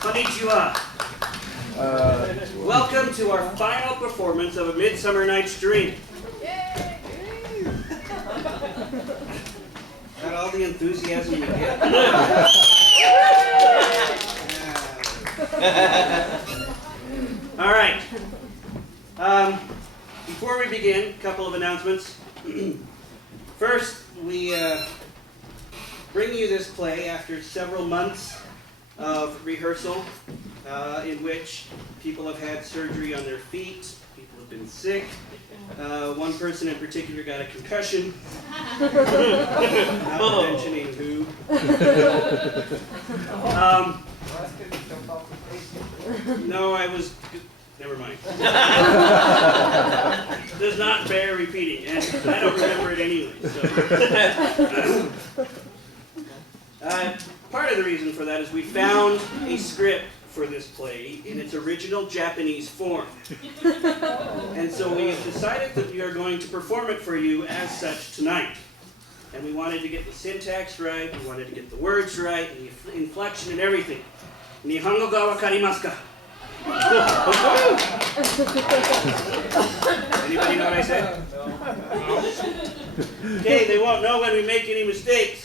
Konnichiwa. Welcome to our final performance of A Midsummer Night's Dream. Is that all the enthusiasm you get? All right. Before we begin, a couple of announcements. First, we bring you this play after several months of rehearsal in which people have had surgery on their feet, people have been sick. One person in particular got a concussion, not mentioning who. No, I was... Never mind. Does not bear repeating, and I don't remember it anyway. So. Part of the reason for that is we found a script for this play in its original Japanese form. And so we have decided that we are going to perform it for you as such tonight. And we wanted to get the syntax right, we wanted to get the words right, and the inflection and everything. Nihongo ga wakarimasu ka? Anybody know what I said? Okay, they won't know when we make any mistakes.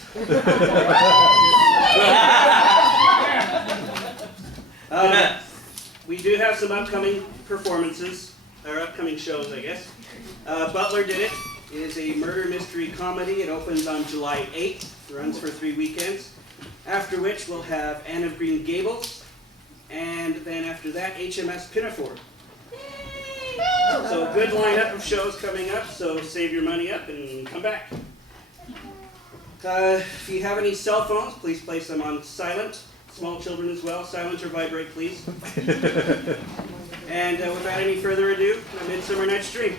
We do have some upcoming performances, or upcoming shows, I guess. Butler Did It is a murder mystery comedy. It opens on July 8th, runs for 3 weekends. After which we'll have Anne of Green Gables, and then after that, HMS Pinafore. So good lineup of shows coming up, so save your money up and come back. If you have any cell phones, please place them on silent. Small children as well, silent or vibrate, please. And without any further ado, A Midsummer Night's Dream.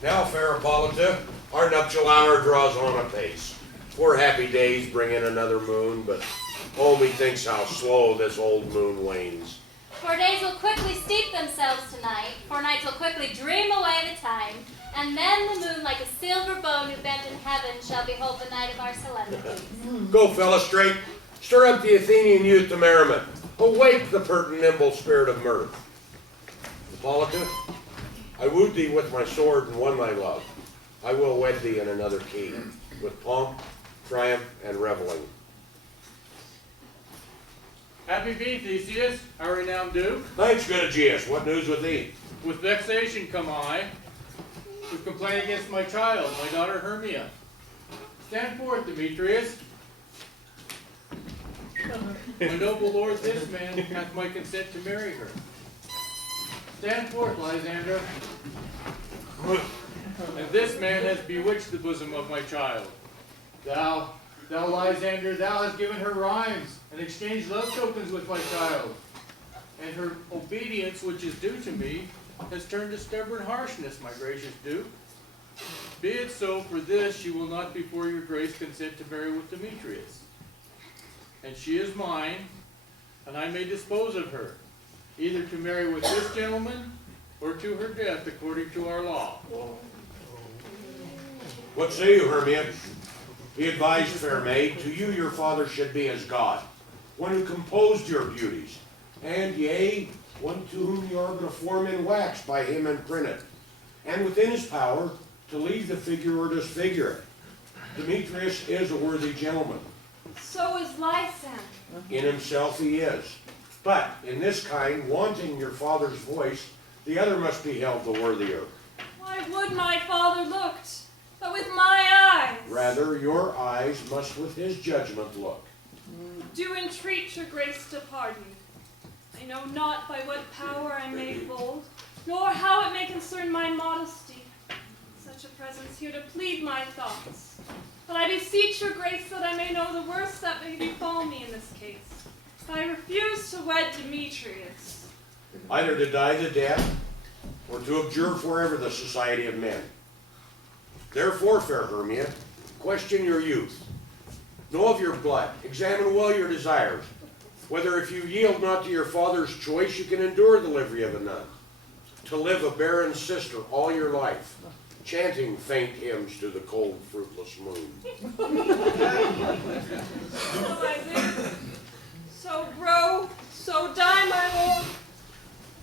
Now, fair Hippolyta, our nuptial hour draws on apace. 4 happy days bring in another moon, but oh, methinks how slow this old moon wanes. 4 days will quickly steep themselves tonight, 4 nights will quickly dream away the time, and then the moon, like a silver bow new bent in heaven, shall behold the night of our solemnities. Go, fella, straight. Stir up the Athenian youth to merriment. Awake the pert and nimble spirit of mirth. Hippolyta, I wooed thee with my sword and won thy love. I will wed thee in another key, with pomp, triumph, and reveling. Happy be, Theseus, our renowned Duke. Thanks, good Aegeus. What news with thee? With vexation come I, with complaint against my child, my daughter Hermia. Stand forth, Demetrius. My noble lord, this man hath my consent to marry her. Stand forth, Lysander. and this man has bewitched the bosom of my child. Thou, Lysander, thou hast given her rhymes, and exchanged love tokens with my child. And her obedience, which is due to me, has turned to stubborn harshness, my gracious Duke. Be it so, for this she will not before your grace consent to marry with Demetrius. And she is mine, and I may dispose of her, either to marry with this gentleman, or to her death according to our law. What say you, Hermia? Be advised, fair maid, to you your father should be as God, one who composed your beauties, and yea, one to whom you are but a form in wax by him imprinted, and within his power to leave the figure or disfigure it. Demetrius is a worthy gentleman. So is Lysander. In himself he is. But in this kind, wanting your father's voice, the other must be held the worthier. Why would my father looked, but with my eyes? Rather, your eyes must with his judgment look. Do entreat your grace to pardon. I know not by what power I may bold, nor how it may concern my modesty. Such a presence here to plead my thoughts. But I beseech your grace that I may know the worst that may befall me in this case. If I refuse to wed Demetrius. Either to die the death, or to abjure forever the society of men. Therefore, fair Hermia, question your youth. Know of your blood, examine well your desires, whether if you yield not to your father's choice, you can endure the livery of a nun. To live a barren sister all your life, chanting faint hymns to the cold, fruitless moon. So I live, so grow, so die, my lord.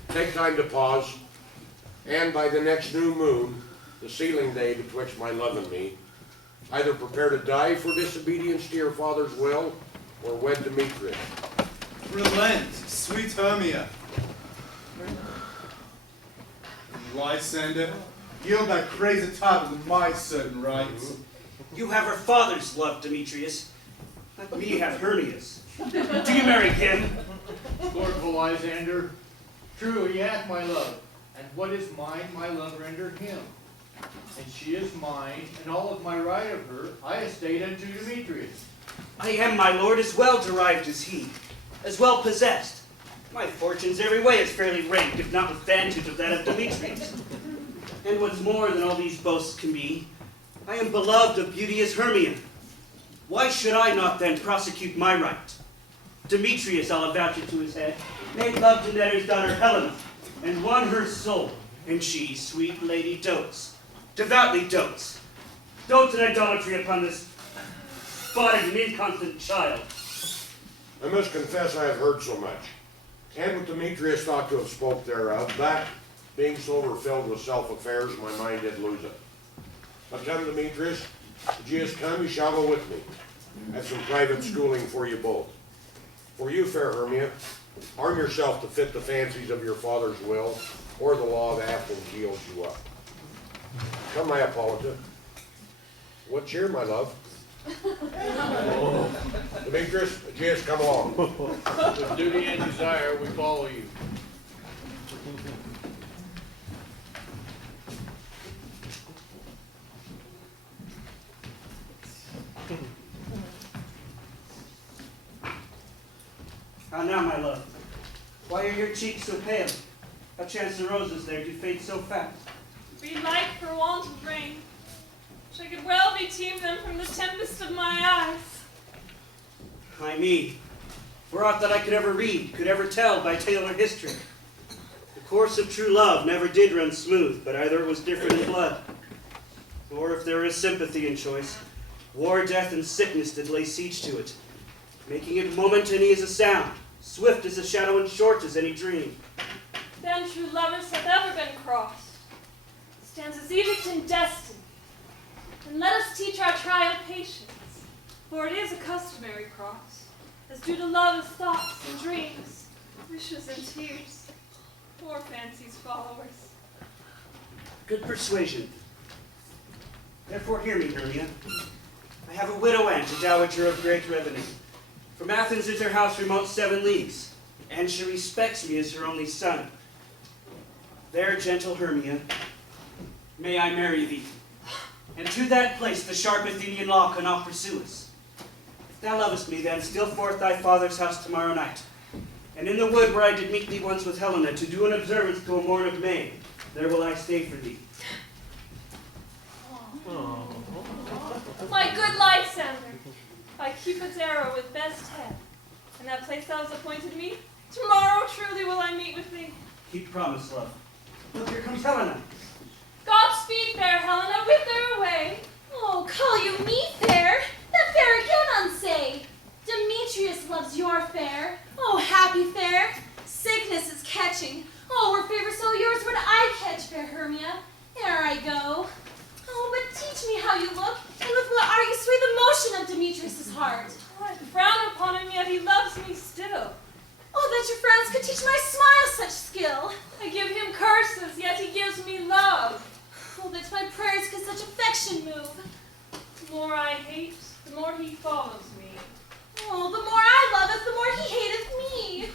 Take time to pause, and by the next new moon, the sealing day betwixt my love and me, either prepare to die for disobedience to your father's will, or wed Demetrius. Relent, sweet Hermia. Lysander, yield that crazy title to my certain rights. You have her father's love, Demetrius. Let me have Hermia's. Do you marry him? Lordful Lysander, true, he hath my love, and what is mine, my love render him. And she is mine, and all of my right of her I estate unto Demetrius. I am, my lord, as well derived as he, as well possessed. My fortunes every way is fairly ranked, if not with vantage of that of Demetrius. And what's more than all these boasts can be, I am beloved of beauteous Hermia. Why should I not then prosecute my right? Demetrius, I'll avouch it to his head, made love to Netter's daughter Helena, and won her soul, and she, sweet lady, dotes, devoutly dotes in idolatry upon this spotted and inconstant child. I must confess I have heard so much, and what Demetrius thought to have spoke thereof, that, being so overfilled with self-affairs, my mind did lose it. But come, Demetrius, if ye has come, you shall go with me. I have some private schooling for you both. For you, fair Hermia, arm yourself to fit the fancies of your father's will, or the law of Athens yields you up. Come, my Hippolyta. What cheer, my love? Demetrius, yes, come along. With duty and desire, we follow you. How now, my love? Why are your cheeks so pale? How chance the roses there do fade so fast? Be like for want of rain, which I could well beteem them from the tempest of my eyes. Ay me, for aught that I could ever read, could ever tell by tale or history. The course of true love never did run smooth, but either it was different in blood, or if there is sympathy in choice, war, death, and sickness did lay siege to it, making it momentary as a sound, swift as a shadow and short as any dream. Then true lovers have ever been crossed. Stands as edict in destiny. And let us teach our trial patience, for it is a customary cross, as due to love as thoughts and dreams, wishes and tears, poor fancy's followers. Good persuasion. Therefore hear me, Hermia. I have a widow aunt, a dowager of great revenue. From Athens is her house remote 7 leagues, and she respects me as her only son. There, gentle Hermia, may I marry thee. And to that place the sharp Athenian law cannot pursue us. If thou lovest me, then steal forth thy father's house tomorrow night. And in the wood where I did meet thee once with Helena, to do an observance to a morn of May, there will I stay for thee. My good Lysander, by Cupid's arrow with best head, and that place thou hast appointed me, tomorrow truly will I meet with thee. Keep promise, love. Look, here comes Helena. Godspeed, fair Helena, whither away? Oh, call you me fair? That fair again unsay. Demetrius loves your fair. Oh, happy fair. Sickness is catching. Oh, were favor so yours would I catch, fair Hermia. Ere I go. Oh, but teach me how you look, and with what are you sway the motion of Demetrius' heart. I frown upon him, yet he loves me still. Oh, that your friends could teach my smile such skill. I give him curses, yet he gives me love. Oh, that my prayers could such affection move. The more I hate, the more he follows me. Oh, the more I loveth, the more he hateth me.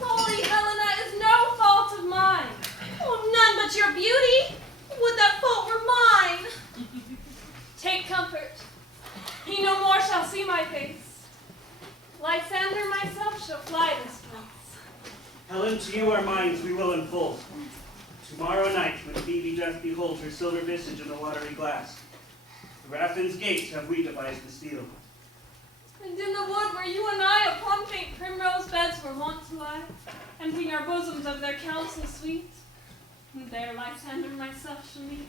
Holy Helena is no fault of mine. Oh, none but your beauty. Would that fault were mine. Take comfort. He no more shall see my face. Lysander myself shall fly this place. Helen, to you our minds we will unfold. Tomorrow night, when Phoebe doth behold her silver visage in the watery glass, through Athens' gates have we devised the steel. And in the wood where you and I upon faint primrose beds were wont to lie, emptying our bosoms of their counsel sweet, and there Lysander myself shall meet.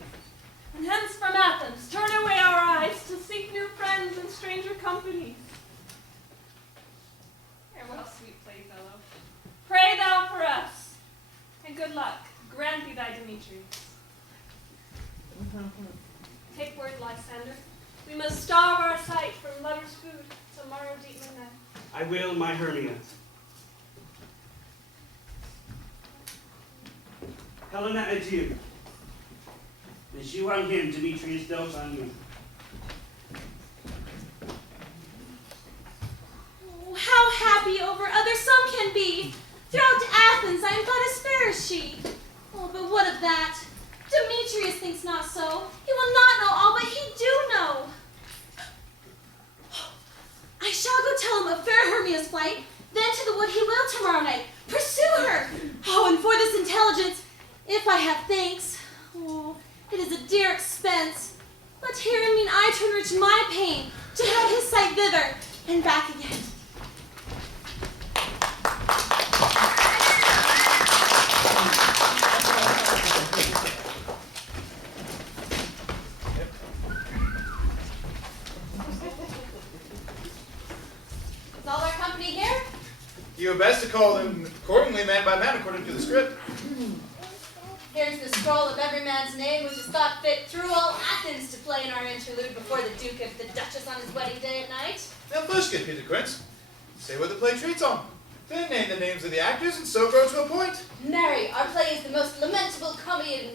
And hence from Athens turn away our eyes to seek new friends and stranger companies. Farewell, sweet playfellow. Pray thou for us, and good luck grant thee thy Demetrius. Take word, Lysander. We must starve our sight from lovers' food tomorrow deep midnight. I will, my Hermia. Helena, adieu. As you on him, Demetrius dotes on you. Oh, how happy over others some can be. Throughout Athens I am thought as fair as she. Oh, but what of that? Demetrius thinks not so. He will not know all, but he do know. I shall go tell him of fair Hermia's flight. Then to the wood he will tomorrow night. Pursue her. Oh, and for this intelligence, if I have thanks, oh, it is a dear expense. But herein mean I to enrich my pain, to have his sight thither and back again. Is all our company here? You had best to call them accordingly, man by man, according to the script. Here's the scroll of every man's name, which is thought fit through all Athens to play in our interlude before the Duke and the Duchess on his wedding day at night. Now first get Peter Quince. Say what the play treats on. Then name the names of the actors and so grow to a point. Marry, our play is the most lamentable comedy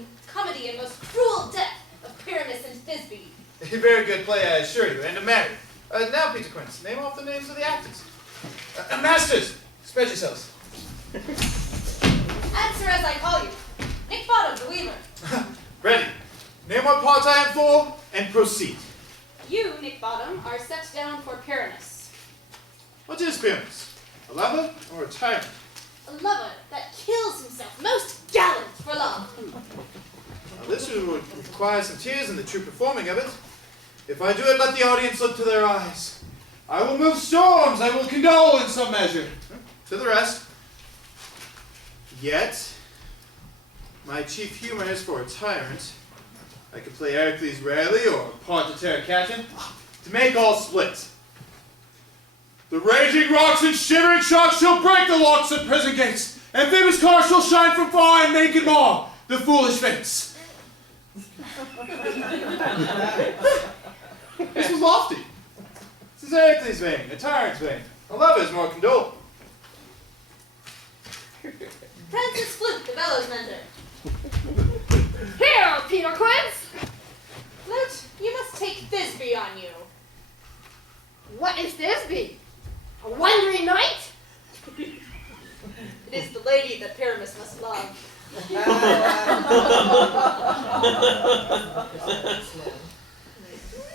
and most cruel death of Pyramus and Thisbe. A very good play, I assure you, and a marry. Now, Peter Quince, name off the names of the actors. Masters, spread yourselves. Answer as I call you. Nick Bottom, the Weaver. Ready. Name what part I am for, and proceed. You, Nick Bottom, are set down for Pyramus. What is Pyramus? A lover or a tyrant? A lover that kills himself, most gallant for love. Now, this would require some tears in the true performing of it. If I do it, let the audience look to their eyes. I will move storms, I will condole in some measure. To the rest. Yet, my chief humor is for a tyrant. I could play Heracles rarely, or part the Terracatan, to make all split. The raging rocks and shivering shocks shall break the locks of prison gates, and famous cars shall shine from far and make it mar the foolish fates. This was lofty. This is Heracles' vein, a tyrant's vein. A lover's more condole. Francis Flute, the bellows mender. Here, Peter Quince! Flute, you must take Thisbe on you. What is Thisbe? A wandering knight? It is the lady that Pyramus must love.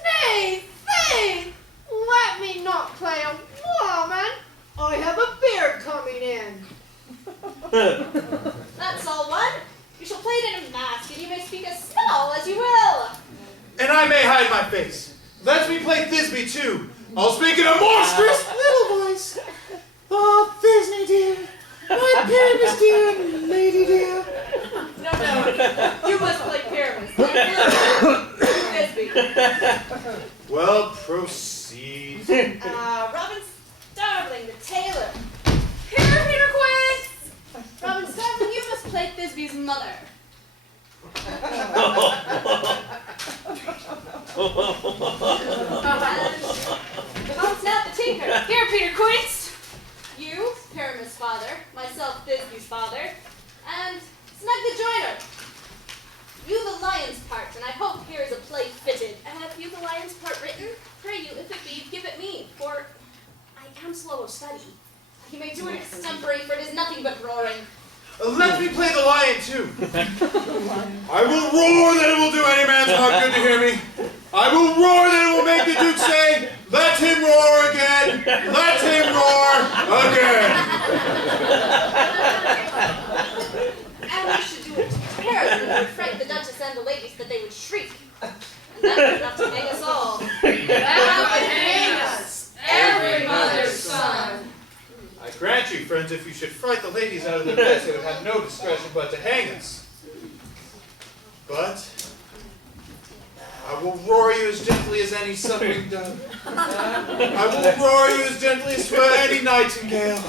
Nay, faith! Let me not play a woman. I have a beard coming in. That's all one. You shall play it in a mask, and you may speak as small as you will. And I may hide my face. Let me play Thisbe too. I'll speak in a monstrous little voice. Oh, Thisbe dear, my Pyramus dear, lady dear. No, you must play Pyramus. Thisbe. Well, proceed. Robin Starveling, the tailor. Here, Peter Quince! Robin Starveling, you must play Thisbe's mother. Snap the tinker. Here, Peter Quince. You, Pyramus' father, myself, Thisbe's father, and Snug the joiner. You the lion's part, and I hope here is a play fitted. Have you the lion's part written? Pray you, if it be, give it me, for I am slow of study. You may do it extempore, for it is nothing but roaring. Let me play the lion too. I will roar that it will do any man's heart good to hear me. I will roar that it will make the Duke say, let him roar again, let him roar again. And we should do it terribly, it would frighten the Duchess and the ladies that they would shriek. And that would enough to hang us all. That would hang us, every mother's son. I grant you, friends, if you should fright the ladies out of their beds, they would have no discretion but to hang us. But I will roar you as gently as any suckling dove. I will roar you as gently as twere any nightingale.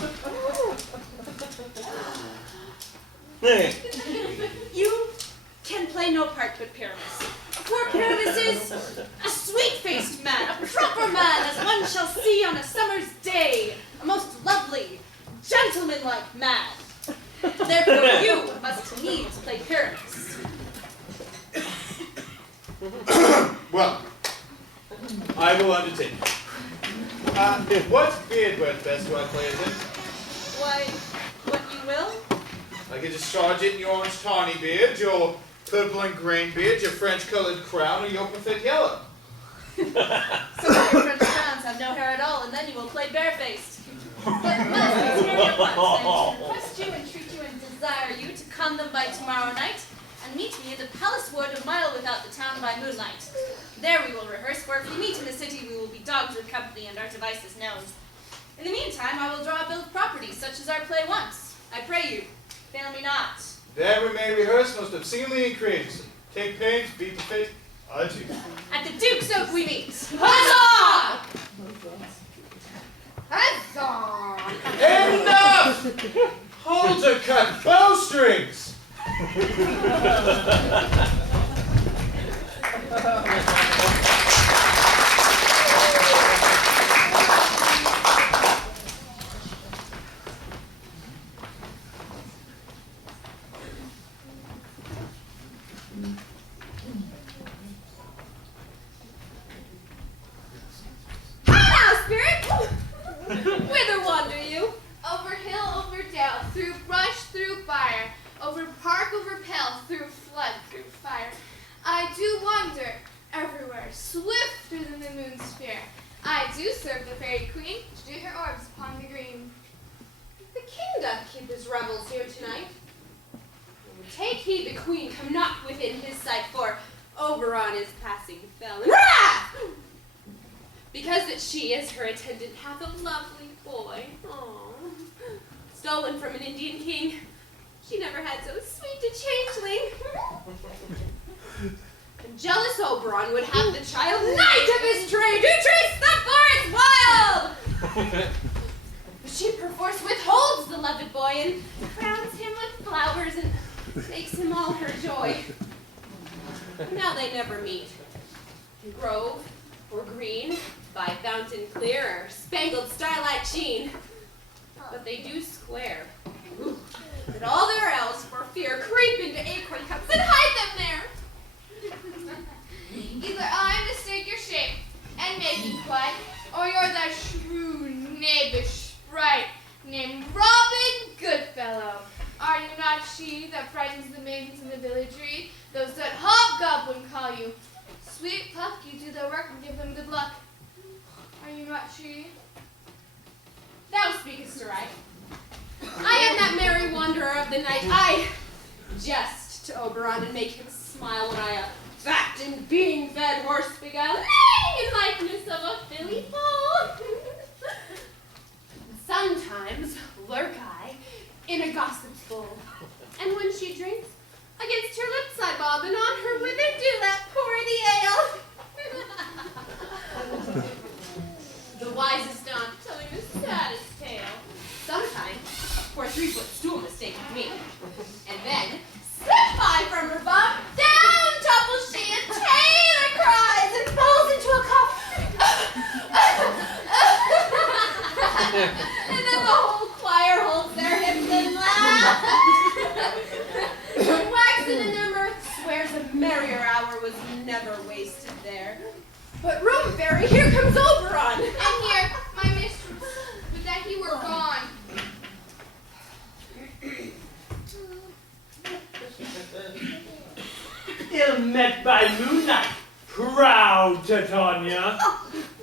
You can play no part but Pyramus. For Pyramus is a sweet-faced man, a proper man, as one shall see on a summer's day, a most lovely, gentlemanlike man. Therefore you must needs play Pyramus. Well, I will undertake. What beard breadth best do I play as in? Why, what you will? I could discharge it in your orange tawny beard, your purple and grain beard, your French colored crown, or your open fit yellow. Some of your French crowns have no hair at all, and then you will play barefaced. But must hear at once, and request you, entreat you, and desire you to come them by tomorrow night, and meet me in the palace ward a mile without the town by moonlight. There we will rehearse, for if we meet in the city, we will be dogs with company, and our devices known. In the meantime, I will draw a bill of property, such as our play once. I pray you, fail me not. There we may rehearse most obscenely and courageously. Take pains, beat the fit. Adieu. At the Duke's Oak we meet. Huzzah! Huzzah! Enough! Hold to cut bowstrings! Whither wander you? Over hill, over dale, through brush, through fire, over park, over pale, through flood, through fire. I do wander everywhere, swifter than the moon's sphere. I do serve the fairy queen, to do her orbs upon the green. The king doth keep his revels here tonight. Take heed the queen come not within his sight, for Oberon is passing felon. Because that she, as her attendant, hath a lovely boy, stolen from an Indian king. She never had so sweet a changeling. And jealous Oberon would have the child knight of his trade, who treats the forest wild. But she perforce withholds the loved boy and crowns him with flowers and makes him all her joy. Now they never meet. In grove or green, by fountain clear or spangled starlight sheen. But they do square. That all their elves for fear creep into acorn cups and hide them there. Either I mistake your shape, and make you quiet, or you're that shrewd, knavish sprite named Robin Goodfellow. Are you not she that frightens the maidens in the villagery, those that hobgoblin call you? Sweet Puck, you do their work and give them good luck. Are you not she? Thou speakest aright. I am that merry wanderer of the night. I jest to Oberon and make him smile when I a fat and bean-fed horse beguile, neighing in likeness of a filly foal. Sometimes lurk I in a gossip's bowl, and when she drinks, against her lips I bob, and on her wither dewlap pour the ale. The wisest aunt telling the saddest tale. Sometimes, for a 3-foot stool mistakes me, and then slip by from her bum, down topples she, and Taylor cries and falls into a cup. And then the whole choir holds their hips and laughs. And waxing in their mirth swears a merrier hour was never wasted there. But room fairy, here comes Oberon. And here, my mistress, would that he were gone. Ill met by moonlight, proud Titania.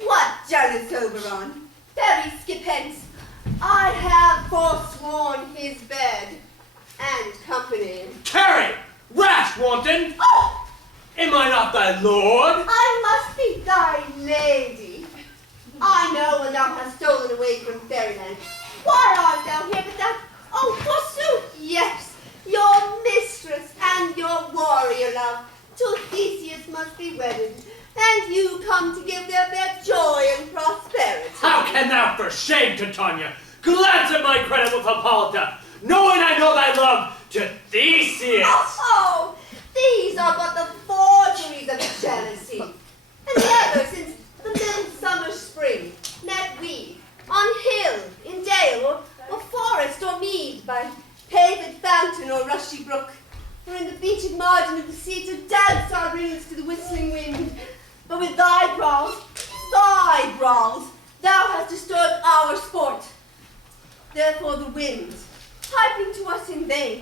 What jealous Oberon? Very skip hence. I have forsworn his bed and company. Tarry, rash wanton! Oh! Am I not thy lord? I must be thy lady. I know when thou hast stolen away from fairyland. Why art thou here but that? Oh, forsooth, yes, your mistress and your warrior love to Theseus must be wedded, and you come to give them their joy and prosperity. How can thou for shame, Titania, glance at my credit with Hippolyta, knowing I know thy love to Theseus? Oh, these are but the forgeries of jealousy. And never since the midsummer spring met we, on hill, in dale, or forest, or mead, by paved fountain or rushy brook, or in the beached margin of the sea to dance our reels to the whistling wind. But with thy brawls, thou hast disturbed our sport. Therefore the winds, piping to us in vain,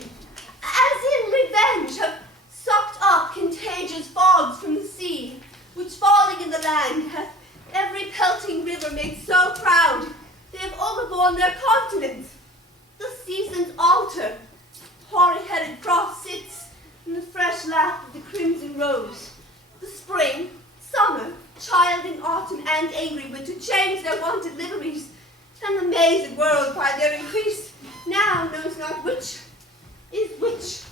as in revenge, have sucked up contagious fogs from the sea, which falling in the land hath every pelting river made so proud, they have overborne their continents. The seasons alter. Hoary-headed frost sits in the fresh lap of the crimson rose. The spring, summer, child in autumn, and angry winter change their wonted liveries, and the mazed world by their increase now knows not which is which.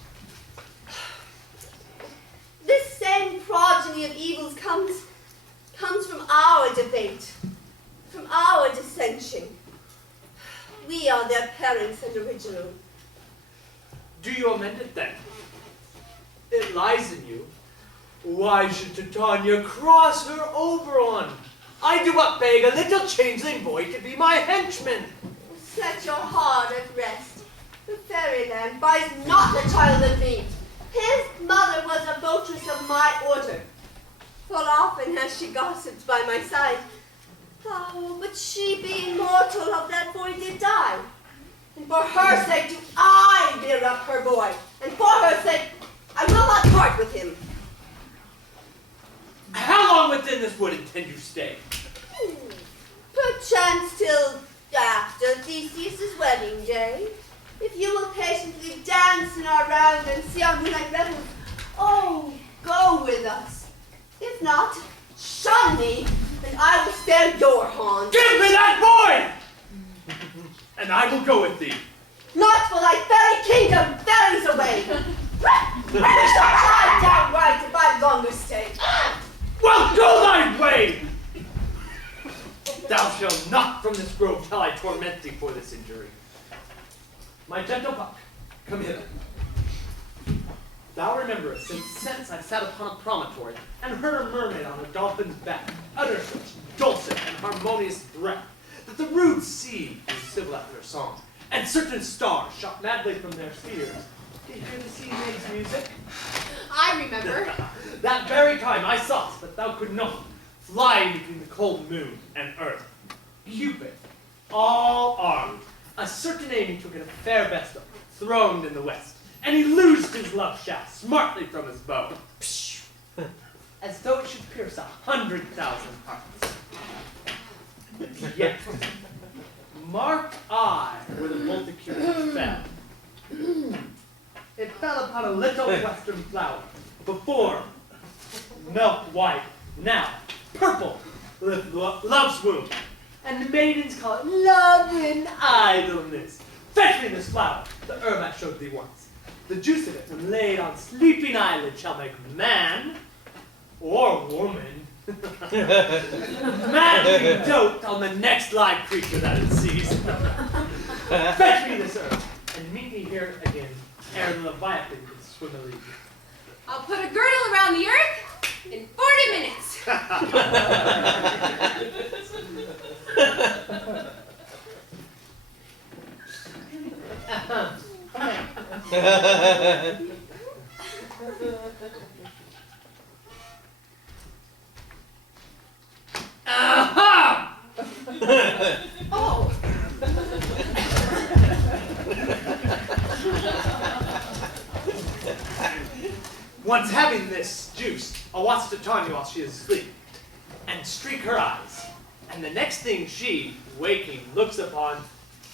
This same progeny of evils comes from our debate, from our dissension. We are their parents and original. Do you amend it then? It lies in you. Why should Titania cross her Oberon? I do but beg a little changeling boy to be my henchman. Set your heart at rest. The fairyland buys not a child of me. His mother was a votress of my order. Full often has she gossiped by my side. Oh, but she being mortal of that boy did die. And for her sake do I bear up her boy. And for her sake I will not part with him. How long within this wood intend you stay? Perchance till after Theseus' wedding day. If you will patiently dance in our round and see our moonlight revels, oh, go with us. If not, shun me, and I will spare your haunt. Give me that boy! And I will go with thee. Not for thy fairy kingdom ferries away. Perish not I downright if I longer stay. Well, go thy way! Thou shalt not from this grove till I torment thee for this injury. My gentle Puck, come hither. Thou rememberest, since I sat upon a promontory and heard a mermaid on a dolphin's back utter such dulcet and harmonious breath that the rude sea grew civil after her song, and certain stars shot madly from their spheres. Did you hear the sea maid's music? I remember. That very time I saw, but thou could not, flying between the cold moon and earth. Cupid, all armed, a certain aiming took in a fair vestal, throned in the west, and he loosed his love shaft smartly from his bow, as though it should pierce 100,000 hearts. Yet, mark I where the multitude fell. It fell upon a little western flower, before milk white, now purple with love's womb. And the maidens call it love and idleness. Fetch me this flower, the herb I showed thee once. The juice of it, when laid on sleeping eyelid, shall make man or woman madly dote on the next live creature that it sees. Fetch me this herb, and meet me here again, ere the Leviathan can swim a league. I'll put a girdle around the earth in 40 minutes. Aha! Oh. Once having this juice, I'll watch Titania while she is asleep, and streak her eyes. And the next thing she, waking, looks upon,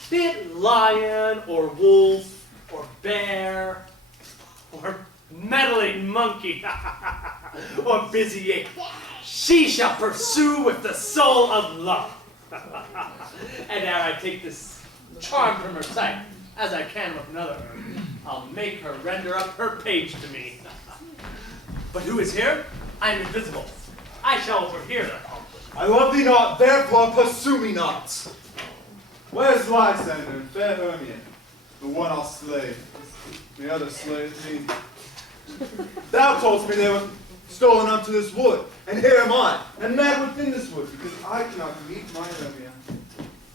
be it lion, or wolf, or bear, or meddling monkey, or busy ape, she shall pursue with the soul of love. And ere I take this charm from her sight, as I can with another, I'll make her render up her page to me. But who is here? I am invisible. I shall overhear them. I love thee not, therefore pursue me not. Where's Lysander and fair Hermia? The one I'll slay, the other slayeth me. Thou toldst me they were stolen unto this wood, and here am I, and mad within this wood, because I cannot meet my Hermia.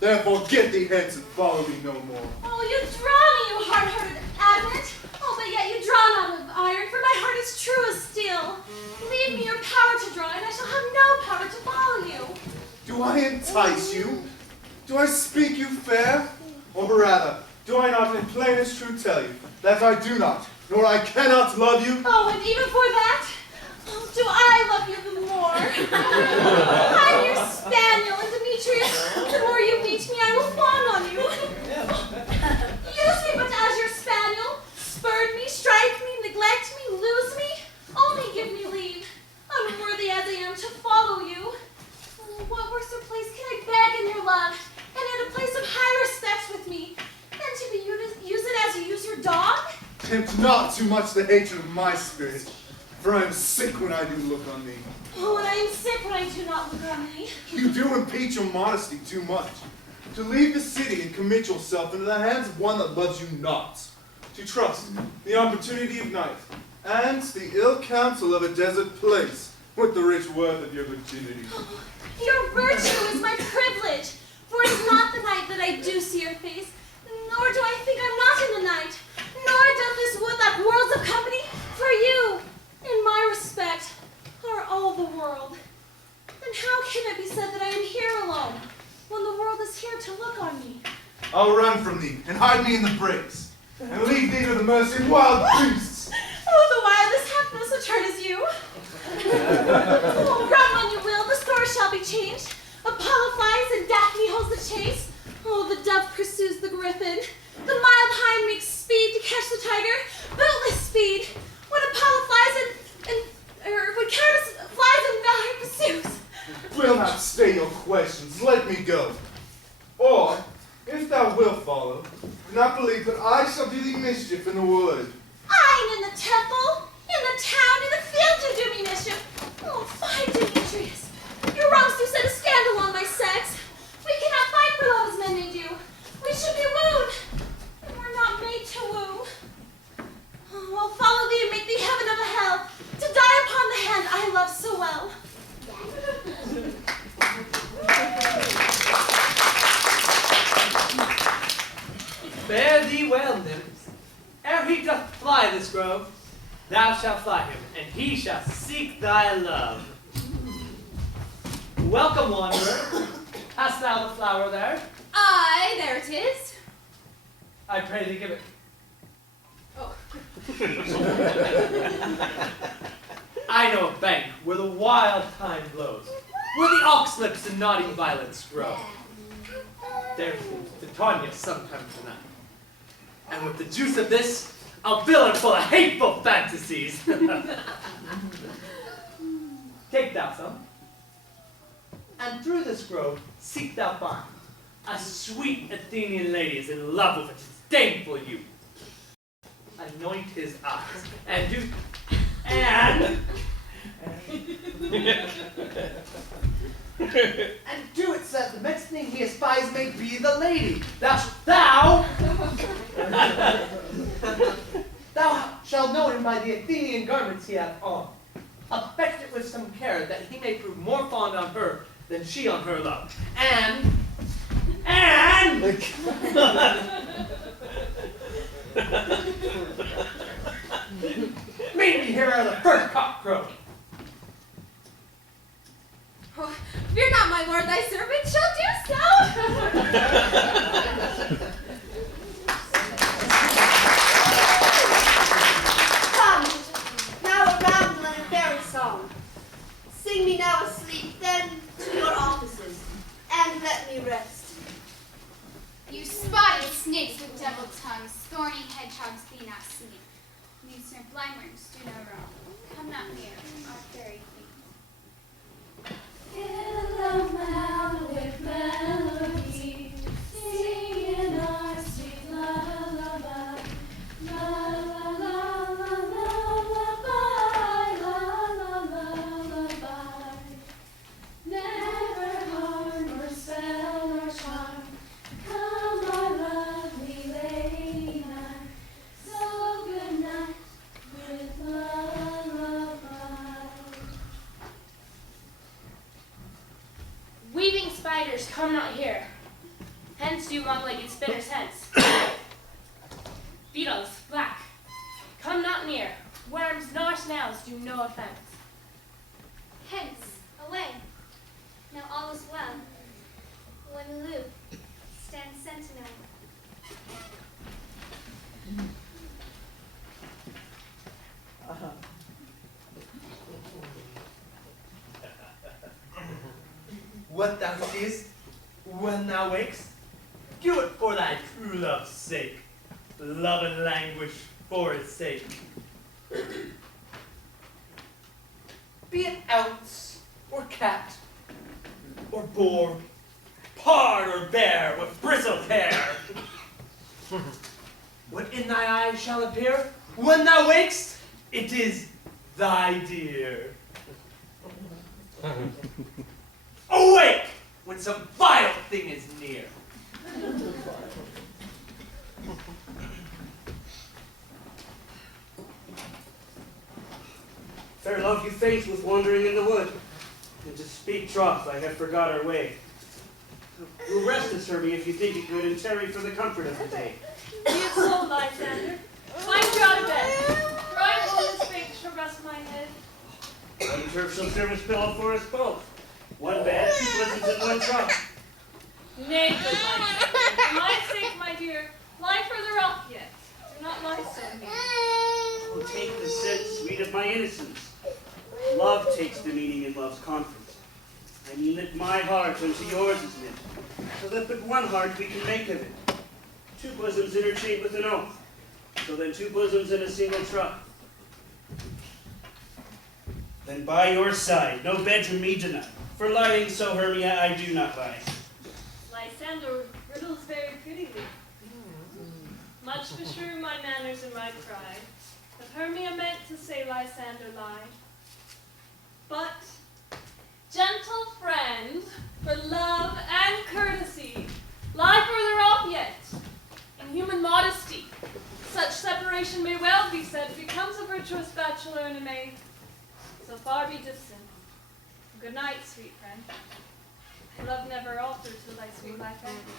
Therefore get thee hence and follow me no more. Oh, you draw me, you hard-hearted adamant. Oh, but yet you draw not of iron, for my heart is true as steel. Leave me your power to draw, and I shall have no power to follow you. Do I entice you? Do I speak you fair? Or rather, do I not in plainest truth tell you that I do not, nor I cannot love you? Oh, and even for that, oh, do I love you the more? I'm your spaniel, and Demetrius, the more you beat me, I will fawn on you. Use me but as your spaniel, spurn me, strike me, neglect me, lose me, only give me leave, unworthy as I am to follow you. Oh, what worse a place can I beg in your love, and in a place of high respect with me, than to be use it as you use your dog? Tempt not too much the hatred of my spirit, for I am sick when I do look on thee. Oh, and I am sick when I do not look on thee. You do impeach your modesty too much. To leave the city and commit yourself into the hands of one that loves you not. To trust the opportunity of night, and the ill counsel of a desert place, with the rich worth of your virginity. Your virtue is my privilege, for it is not the night that I do see your face, nor do I think I'm not in the night, nor doth this wood lack worlds of company, for you, in my respect, are all the world. Then how can it be said that I am here alone, when the world is here to look on me? I'll run from thee, and hide me in the brakes, and leave thee to the mercy of wild beasts. Oh, the wildest hath no such heart as you. Oh, run when you will, the story shall be changed. Apollo flies and Daphne holds the chase. Oh, the dove pursues the griffin. The mild hind makes speed to catch the tiger. Bootless speed. When Apollo flies when Cadmus flies and Valor pursues. Will not stay your questions, let me go. Or, if thou wilt follow, do not believe that I shall do thee mischief in the wood. I am in the temple, in the town, in the field to do me mischief. Oh, fie, Demetrius. Your wrongs do set a scandal on my sex. We cannot fight for love as men may do. We should be wooed, and we're not made to woo. Oh, I'll follow thee and make thee heaven of a hell, to die upon the hand I love so well. Fare thee well, nymphs. Ere he doth fly this grove, thou shalt fly him, and he shall seek thy love. Welcome, wanderer. Hast thou the flower there? Aye, there it is. I pray thee give it. Oh, I know a bank where the wild thyme blows, where the oxlips and naughty violets grow. There to Tanya sometime tonight. And with the juice of this, I'll fill it full of hateful fantasies. Take thou some, and through this grove seek thou find a sweet Athenian lady is in love with a disdainful youth. Anoint his eyes, and do it so that the next thing he espies may be the lady. Thou shalt know him by the Athenian garments he hath on. Affect it with some care, that he may prove more fond on her than she on her love. And meet me here at the first cock crow. Oh, fear not, my lord, thy servant shall do so. Come, now a ramble and a fairy song. Sing me now asleep, then to your offices, and let me rest. You spotted snakes with devil tongues, thorny hedgehogs be not seen. Newts nor blind worms do no wrong. Come not near our fairy queen. Fill the mouth with melody, singing our sweet lullaby. La la la la lullaby, la la la lullaby. Never harm or spell or charm, come our lovely lady night. So good night with lullaby. Weaving spiders, come not here. Hence, you long-legged spinners, hence. Beetles, black, come not near. Worms nor snails do no offense. Hence, away. Now all is well. When aloof, stand sentinel. What thou seest when thou wakest, do it for thy true love's sake. Love and languish for its sake. Be it ounce, or cat, or boar, pard or bear with bristled hair. What in thy eyes shall appear when thou wakest, it is thy dear. Awake when some vile thing is near. Fair love, you faint with wandering in the wood, and to speak troth, I have forgot our way. You'll rest us, Hermie, if you think it good, and tarry for the comfort of the day. Be it so, Lysander. Climb you out of bed, for I am on this bank shall rest my head. One turf shall serve as pillow for us both. One bed, two bosoms in one trunk. Nay, good Lysander, for my sake, my dear, lie further off yet. Do not lie so near. Oh, take the scent sweet of my innocence. Love takes the meaning in love's conference. I knit my heart unto yours is knit, so that but one heart we can make of it. Two bosoms interchained with an oath, so then two bosoms in a single trunk. Then by your side, no bed to me tonight. For lying so, Hermia, I do not lie. Lysander riddles very prettily. Much beshrew my manners and my pride. If Hermia meant to say Lysander lied. But, gentle friend, for love and courtesy, lie further off yet. In human modesty, such separation may well be said becomes a virtuous bachelor and a maid. So far be distant. Good night, sweet friend. Love never altered till thy sweet life ended.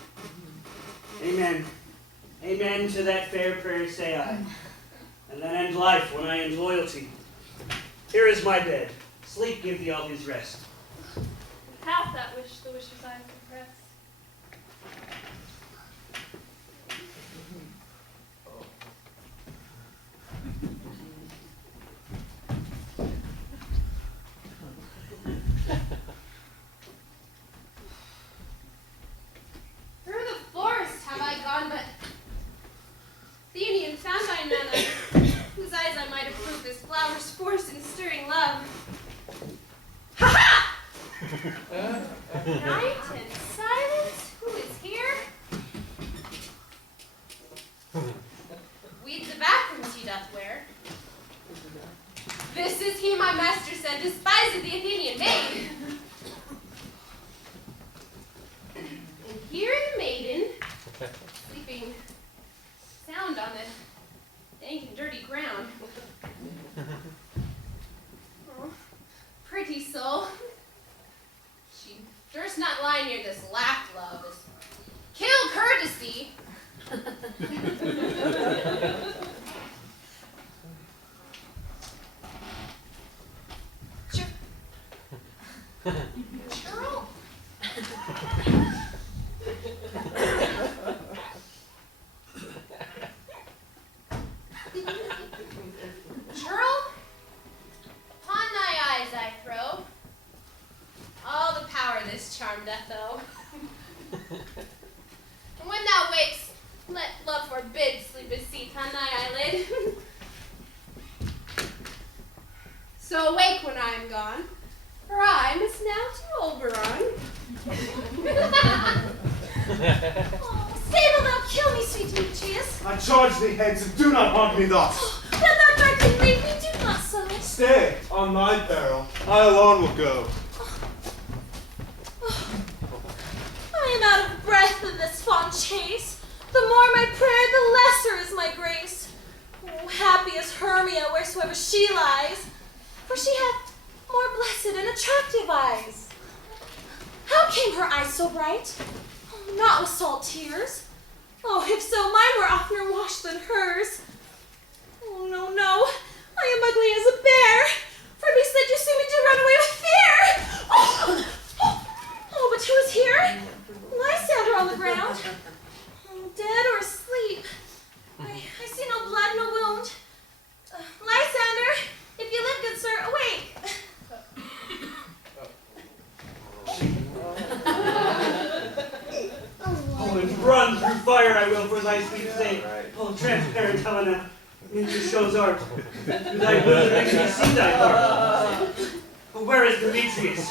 Amen. Amen to that fair prayer say I. And then end life when I end loyalty. Here is my bed. Sleep give thee all his rest. Half that wish the wishes I compress. Weeds the bathrooms he doth wear. This is he my master said despised the Athenian maid. And here the maiden, sleeping sound on the dank and dirty ground. Oh, pretty soul. She durst not lie near this laugh love, this kill courtesy. Churl? Churl? Upon thy eyes I throw all the power this charm doth owe. And when thou wakes, let love forbid sleep a seat on thy eyelid. So awake when I am gone, for I must now to Oberon. Oh, say wilt thou kill me, sweet Demetrius? I charge thee hence, and do not haunt me thus. Then thou darkly leave me, do not so. Stay, on thy peril. I alone will go. I am out of breath in this fond chase. The more my prayer, the lesser is my grace. Oh, happy is Hermia wheresoever she lies, for she hath more blessed and attractive eyes. How came her eyes so bright? Oh, not with salt tears. Oh, if so, mine were oftener washed than hers. Oh, no, no, I am ugly as a bear, for me said you see me to run away with fear. Oh, but who is here? Lysander on the ground. Oh, dead or asleep? I see no blood, no wound. Lysander, if you live, good sir, awake. Oh, and run through fire I will for thy sweet sake. Oh, transparent Helena, nature shows art. Do thy will makes me see thy heart. Oh, where is Demetrius?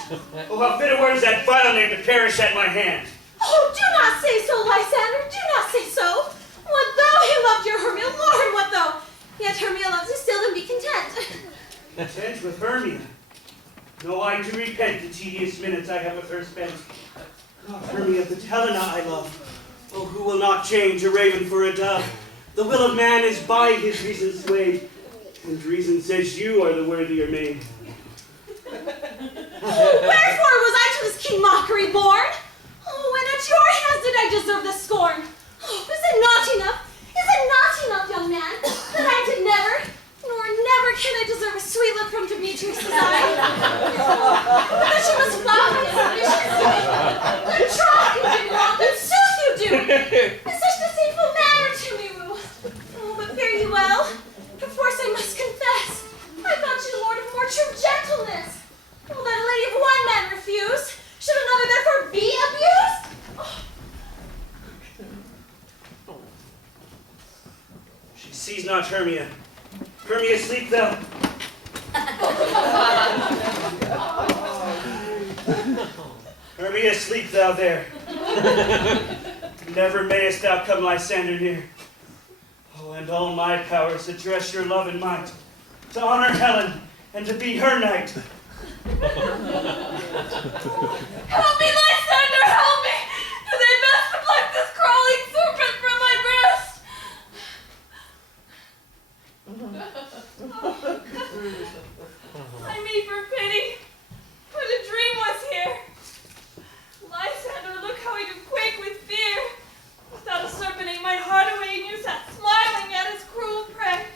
Oh, how fit a word is that vile name to perish at my hand. Oh, do not say so, Lysander, do not say so. What though he loved your Hermia, Lord, what though? Yet Hermia loves you still, and be content. Content with Hermia. No, I do repent the tedious minutes I have with her spent. Oh, Hermia, but Helena I love. Oh, who will not change a raven for a dove? The will of man is by his reason swayed, and reason says you are the worthier maid. Oh, wherefore was I to this king mockery born? Oh, and at your hands did I deserve this scorn. Oh, is it not enough? Is it not enough, young man, that I did never, nor never can I deserve a sweet look from Demetrius' eye? But that you must flout my sufficiency. Good troth you do wrong, good sooth you do. Is such deceitful manner to me, Rue? Oh, but fare ye well. Perforce I must confess, I thought you lord of more true gentleness. Oh, that a lady of one man refused, should another therefore be abused? Oh. She sees not Hermia. Hermia, sleep thou. Hermia, sleep thou there. Never mayest thou come Lysander near. Oh, and all my powers address your love and might, to honor Helen and to be her knight. Help me, Lysander, help me! Do they best to pluck this crawling serpent from my breast? I meet for pity. What a dream was here. Lysander, look how I do quake with fear. Without a serpent ate my heart away, and you sat smiling at his cruel prey.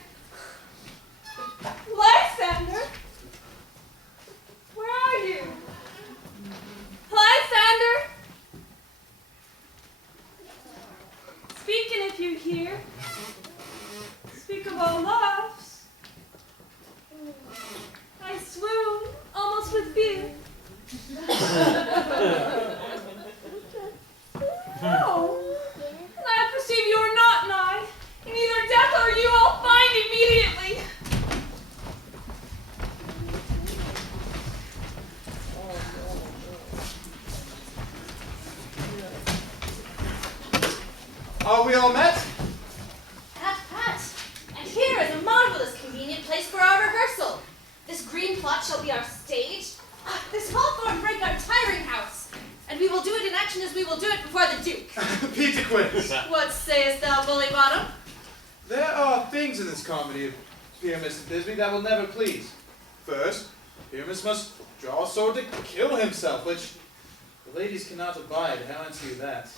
Lysander? Where are you? Lysander? Speaking if you hear. Speak of our loves. I swoon, almost with fear. No. And I perceive you are not nigh. In either death or you I'll find immediately. Are we all met? plot shall be our stage. This hall thorn break our tiring house, and we will do it in action as we will do it before the Duke. Peter Quince. What sayest thou, bully bottom? There are things in this comedy of Pyramus and Thisbe that will never please. First, Pyramus must draw a sword to kill himself, which the ladies cannot abide. How answer you that?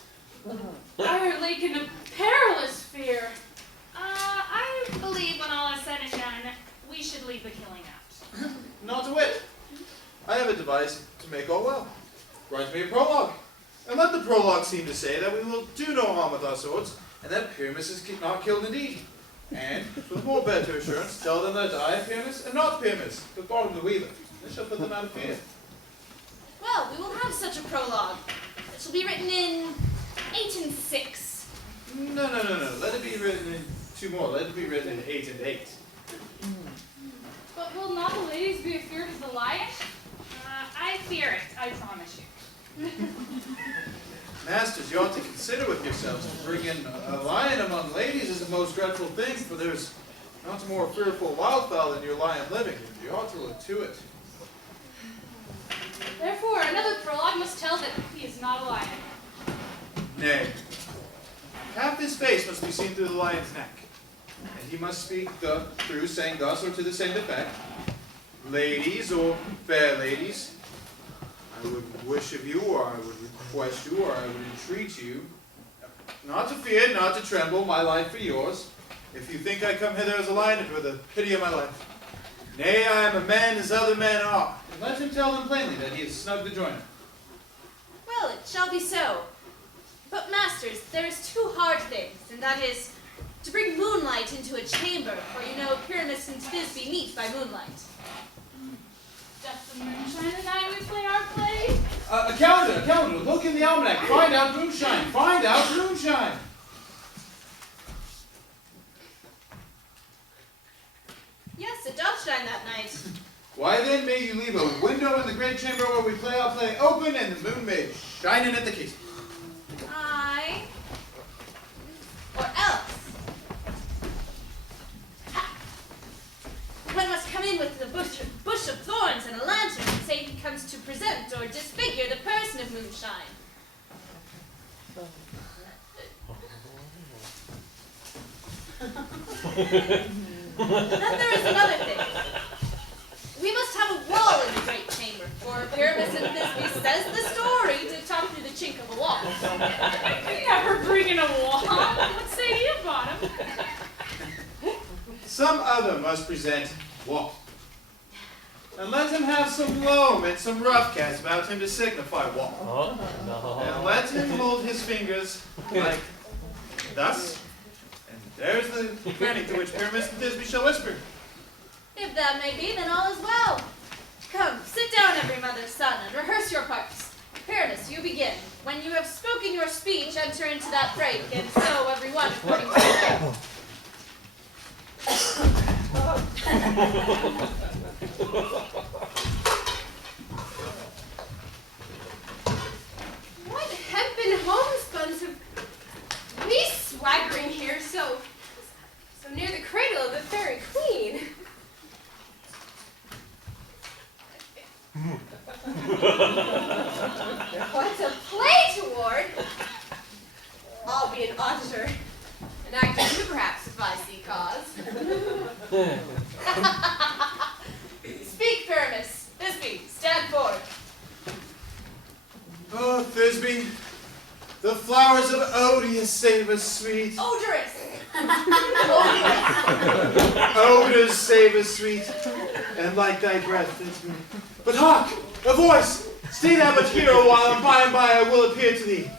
Our lake in a perilous fear. I believe when all is said and done, we should leave the killing out. Not a whit. I have a device to make all well. Write me a prologue, and let the prologue seem to say that we will do no harm with our swords, and that Pyramus is not killed indeed. And, for the more better assurance, tell them that I am Pyramus, and not Pyramus, the bottom the weaver. This shall put them out of fear. Well, we will have such a prologue. It shall be written in 8 and 6. No. Let it be written in 2 more. Let it be written in 8 and 8. But will not the ladies be afeard of the lion? I fear it, I promise you. Masters, you ought to consider with yourselves to bring in a lion among ladies is a most dreadful thing, for there's not a more fearful wildfowl than your lion living. You ought to look to it. Therefore, another prologue must tell that he is not a lion. Nay. Half his face must be seen through the lion's neck, and he must speak through saying thus or to the same effect. Ladies, or fair ladies, I would wish of you, or I would request you, or I would entreat you, not to fear, not to tremble, my life for yours. If you think I come hither as a lion, it were the pity of my life. Nay, I am a man as other men are. And let him tell them plainly that he is snug the joiner. Well, it shall be so. But, masters, there is 2 hard things, and that is to bring moonlight into a chamber, for you know Pyramus and Thisbe meet by moonlight. Doth the moonshine the night we play our play? A calendar, look in the almanac, find out moonshine. Yes, it does shine that night. Why then may you leave a window in the great chamber where we play our play open, and the moon may shine in at the casement. Aye. Or else. Ha! One must come in with the bush of thorns and a lantern and say he comes to present or disfigure the person of moonshine. Then there is another thing. We must have a wall in the great chamber, for Pyramus and Thisbe says the story to talk through the chink of a wall. We never bring in a wall. What say you, Bottom? Some other must present wall. And let him have some loam and some rough cast about him to signify wall. And let him hold his fingers like thus. And there's the granny to which Pyramus and Thisbe shall whisper. If that may be, then all is well. Come, sit down, every mother's son, and rehearse your parts. Pyramus, you begin. When you have spoken your speech, enter into that break, and so every one according to his What hempen homespuns have we swaggering here so near the cradle of the fairy queen? What's a play toward? I'll be an auditor, an actor too, perhaps, if I see cause. Speak, Pyramus. Thisbe, stand forward. Oh, Thisbe, the flowers of odious savor sweet. Odorous. Odors savor sweet, and like thy breath, Thisbe. But hark, a voice! Stay thou but here a while, and by I will appear to thee.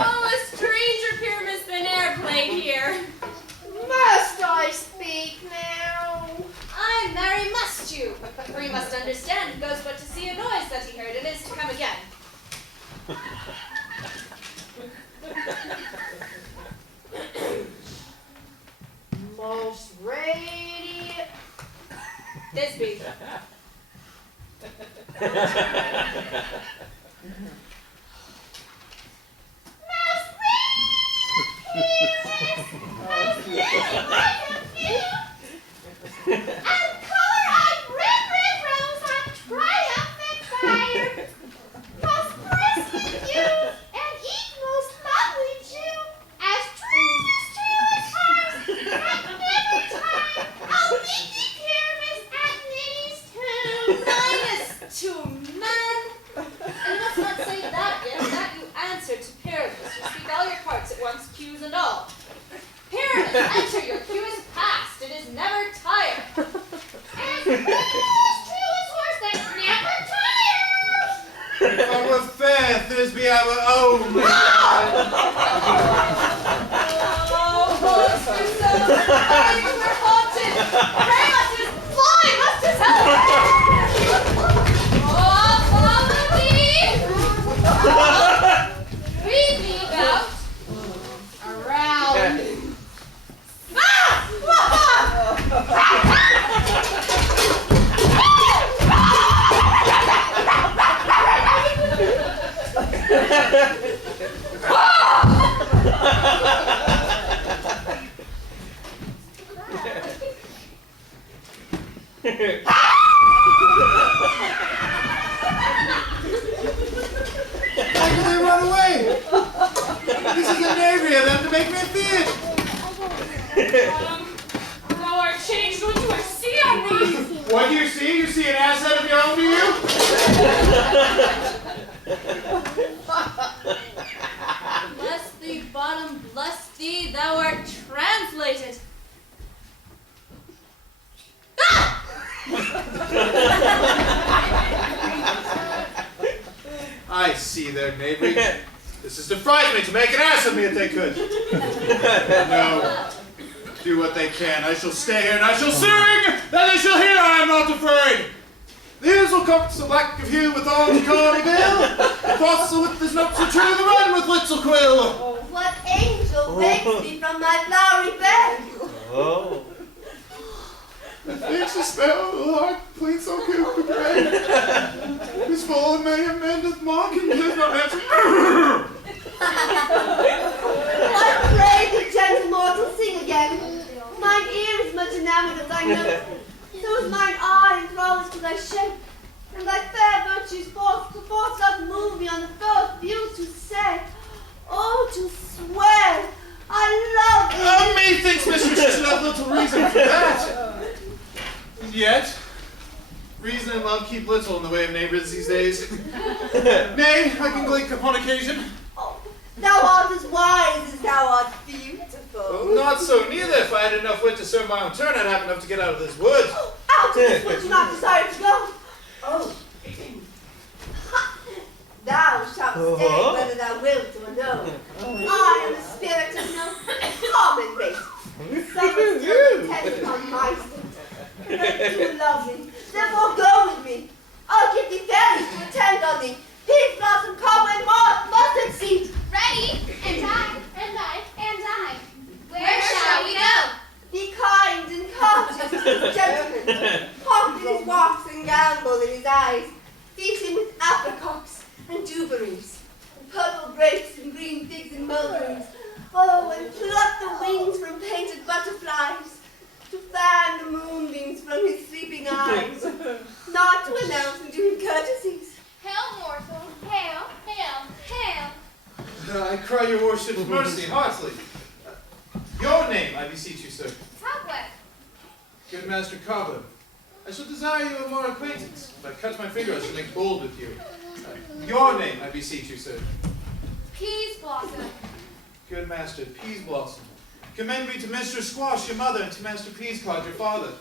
Oh, a stranger Pyramus than e'er played here. Must I speak now? Aye, marry, must you? For you must understand, it goes but to see a noise that he heard, and is to come again. Most radiant. Thisbe. Most radiant. Enter, your cue is past. It is never tired. As true as horse that never tires. If I were fair, Thisbe, I were only. We're haunted. Pray must just fly, must just help. Oh, follow me. Read me about around. Why do they run away? This is a knavery of them to make me fear. Thou art changed into a sea on thee. What do you see? You see an asset of your own, do you? Bless thee, bottom, bless thee, thou art translated. I see their knavery. This is to frighten me, to make an ass of me if they could. No. Do what they can. I shall stay here and I shall sing, that they shall hear I am not afraid. These will come to black of hue with arms corny bill. The fossil with his notes are true, the run with little quill. What angel wakes me from my flowery bed? Oh. Makes a spell, the Lord, please so cute to pray. This fallen may have mended mock and does not answer. I pray the gentle mortal sing again. Mine ear is much enamored of thy note, so is mine eye enthralled to thy shape, and thy fair virtues forth doth move me on the first views to say, oh, to swear, I love thee. Oh, methinks mistress should have little reason for that. And yet, reason and love keep little in the way of neighbors these days. Nay, I can glink upon occasion. Oh, thou art as wise as thou art beautiful. Oh, not so neither. If I had enough wit to serve my own turn, I'd have enough to get out of this wood. Oh, out of this would you not desire to go? Oh. Thou shalt stay whether thou wilt or no. I am a spirit of no common race. Some are still intent upon my state. But too lovely, therefore go with me. I'll give thee fairies to attend on thee. Peas blossom, cobweb, moth, mustard seed. Ready? And I. Where shall we go? Be kind and courteous to this gentleman. Hawk in his walks and gambol in his eyes. Feed him with apricots and dewberries, and purple grapes and green figs and mulberries. Oh, and pluck the wings from painted butterflies, to fan the moonbeams from his sleeping eyes, not to announce and do him courtesies. Hail, mortal. Hail. I cry your worship's mercy heartily. Your name, I beseech you, sir. Cobweb. Good Master Cobweb. I shall desire you a more acquaintance. If I cut my finger, I shall make bold with you. Your name, I beseech you, sir. Peas blossom. Good Master Peas Blossom. Commend me to Mistress Squash, your mother, and to Master Peascod, your father.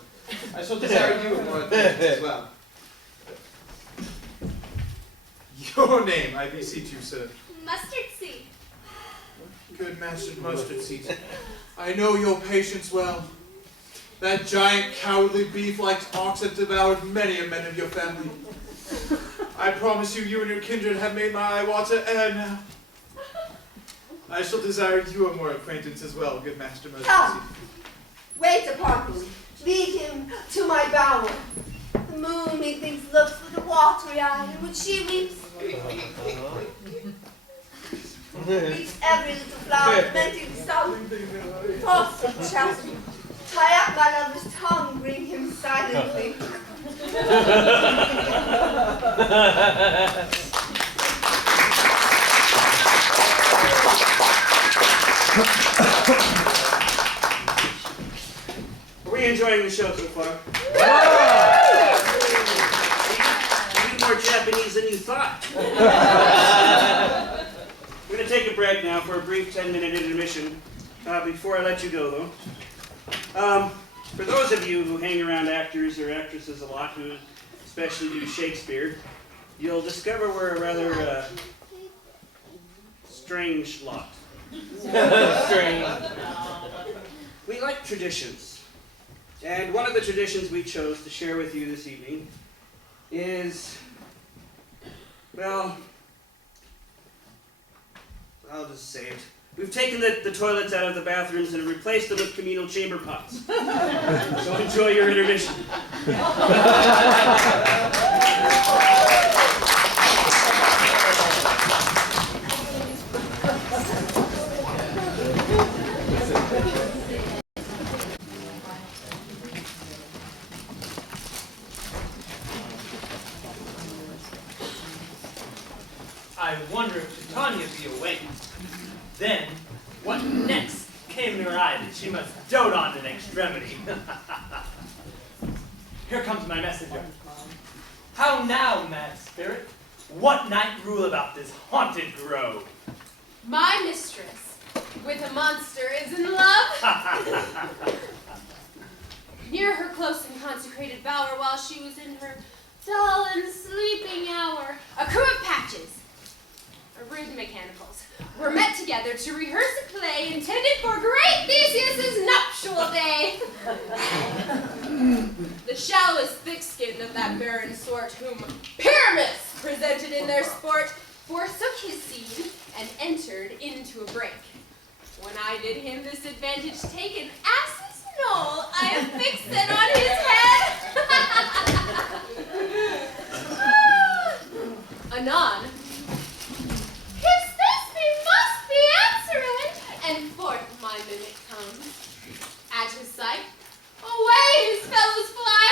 I shall desire you a more acquaintance as well. Your name, I beseech you, sir. Mustard seed. Good Master Mustard Seed. I know your patience well. That giant cowardly beef-like ox have devoured many a man of your family. I promise you, you and your kindred have made my eye water ere now. I shall desire you a more acquaintance as well, good Master Mustard Come, Seed. wait upon him. Lead him to my bower. The moon, methinks, looks with a watery eye, and when she weeps, reach every little flower, lamenting the sun. Toss and chatter, tie up my lover's tongue, bring him silently. Are we enjoying the show so far? Even more Japanese than you thought. We're going to take a break now for a brief 10-minute intermission. Before I let you go, though, for those of you who hang around actors or actresses a lot, who especially do Shakespeare, you'll discover we're a rather strange lot. Strange. We like traditions. And one of the traditions we chose to share with you this evening is, well, I'll just say it. We've taken the toilets out of the bathrooms and replaced them with communal chamber pots. So enjoy your intermission. I wonder if Titania be awake. Then, what next came to her eye that she must dote on in extremity? Here comes my messenger. How now, mad spirit? What night rule about this haunted grove? My mistress, with a monster, is in love. Near her close and consecrated bower, while she was in her dull and sleeping hour, a crew of patches, rude mechanicals, were met together to rehearse a play intended for great Theseus's nuptial day. The shallowest thick-skinned of that barren sort, whom Pyramus presented in their sport, forsook his scene and entered into a break. When I did him this advantage take an ass's knoll, I affixed it on his head. Anon, his Thisbe must be answerant, and forth my mimic comes. At his sight, away his fellows fly.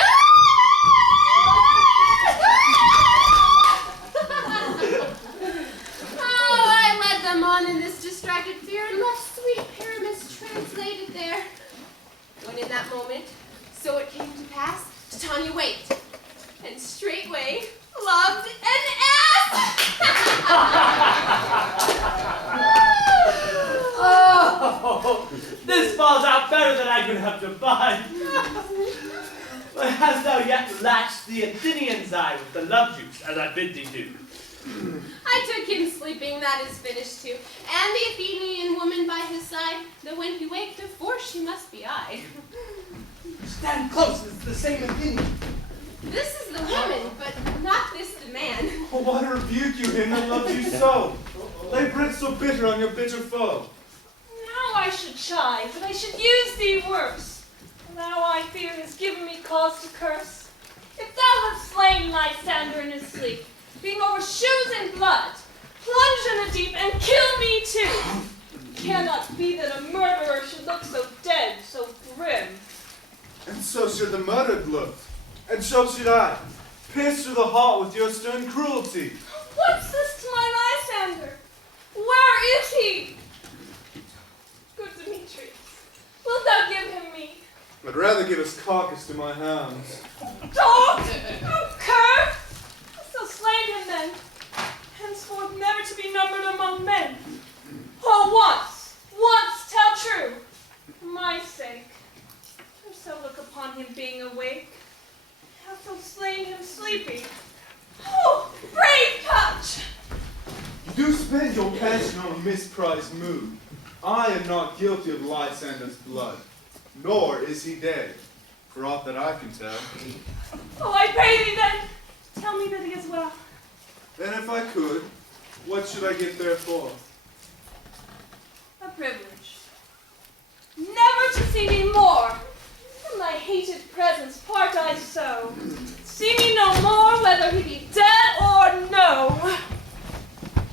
Oh, I led them on in this distracted fear and left sweet Pyramus translated there. When in that moment, so it came to pass, Titania waked, and straightway loved an ass. Oh, this falls out better than I could have devised. But hast thou yet latched the Athenian's eye with the love juice, as I bid thee do? I took him sleeping, that is finished too, and the Athenian woman by his side, though when he waked, of force she must be I. Stand close, it's the same Athenian. This is the woman, but not this the man. Oh, why rebuke you him that loves you so? Lay bread so bitter on your bitter foe. Now I should chide, but I should use thee worse. Now I fear has given me cause to curse. If thou hast slain Lysander in his sleep, being over shoes in blood, plunge in the deep and kill me too. It cannot be that a murderer should look so dead, so grim. And so should the murdered look, and so should I, pierced through the heart with your stern cruelty. What's this to my Lysander? Where is he? Good Demetrius, wilt thou give him me? I'd rather give his carcass to my hounds. Dog! Oh, cur! Hast thou slain him then? Henceforth never to be numbered among men. Oh, once tell true, for my sake. Who so look upon him being awake? Hast thou slain him sleeping? Oh, brave touch! Do spend your passion on a misprized mood. I am not guilty of Lysander's blood, nor is he dead, for aught that I can tell. Oh, I pray thee then, tell me that he is well. Then if I could, what should I get therefore? A privilege. Never to see me more. From thy hated presence part I so. See me no more, whether he be dead or no.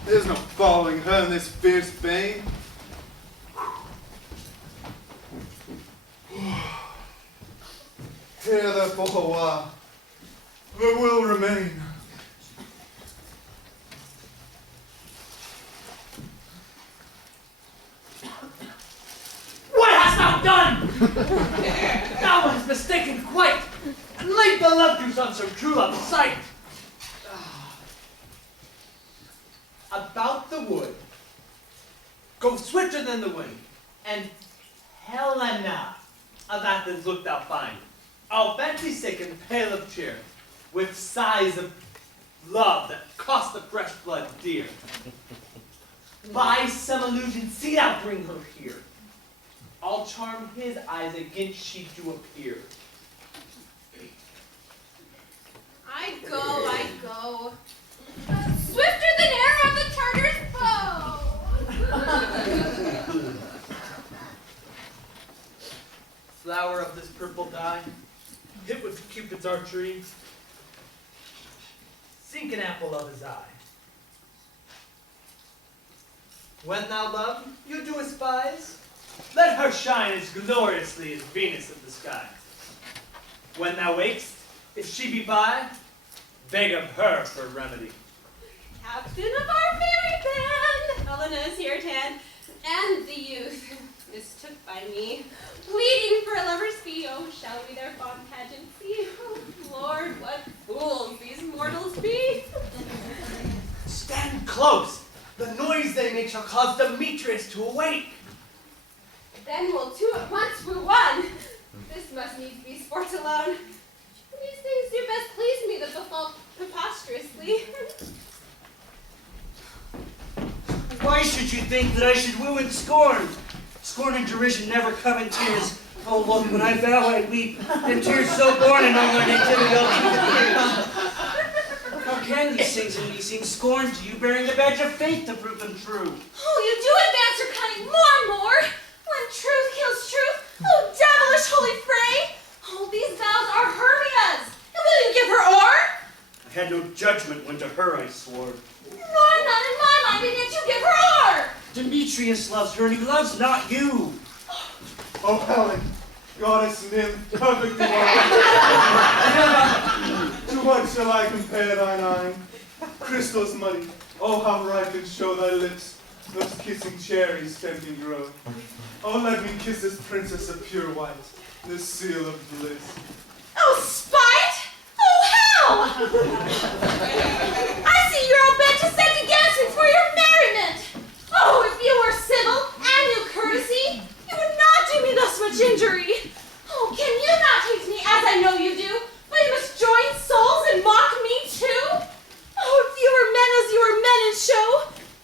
There's no following her in this fierce bane. Here therefore a while, I will remain. What hast thou done? Thou hast mistaken quite, and laid the love juice on so true a sight. About the wood, go swifter than the wind, and Helena, of Athens look thou fine, all fancy sick and pale of cheer, with sighs of love that cost the fresh blood dear. By some illusion, see thou bring her here. I'll charm his eyes against she do appear. I go. Swifter than arrow of the Tartar's bow. Flower of this purple dye, hit with Cupid's archery, sink an apple of his eye. When thou love, you do espise, let her shine as gloriously as Venus of the skies. When thou wakest, if she be by, beg of her for remedy. Captain of our merry band, Helena is here at hand, and the youth mistook by me, pleading for a lover's fee. Oh, shall we their fond pageant see? Oh, Lord, what fools these mortals be! Stand close! The noise they make shall cause Demetrius to awake. Then we'll two at once woo one. This must needs be sport alone. These things do best please me that befall preposterously. Why should you think that I should woo and scorn? Scorn and derision never come in tears. Oh, look, when I vow I weep, and tears so born in all our nativity all through the years. How can these things in me seem scorn to you, bearing the badge of faith to prove them true? Oh, you do advance your cunning more and more, when truth kills truth. Oh, devilish holy fray! Oh, these vows are Hermia's, and will you give her o'er? I had no judgment when to her I swore. Nor none in my mind, and yet you give her o'er! Demetrius loves her, and he loves not you. Oh, Helen, goddess nymph, perfect in to what shall I compare thine eye? Crystals muddy, oh, how ripe and show thy lips, those kissing cherries tempting grow. Oh, let me kiss this princess of pure white, this seal of bliss. Oh, spite! Oh, hell! I see you're all bent to set against me for your merriment. Oh, if you were civil and knew courtesy, you would not do me thus much injury. Oh, can you not hate me as I know you do, but you must join souls and mock me too? Oh, if you were men as you were men in show,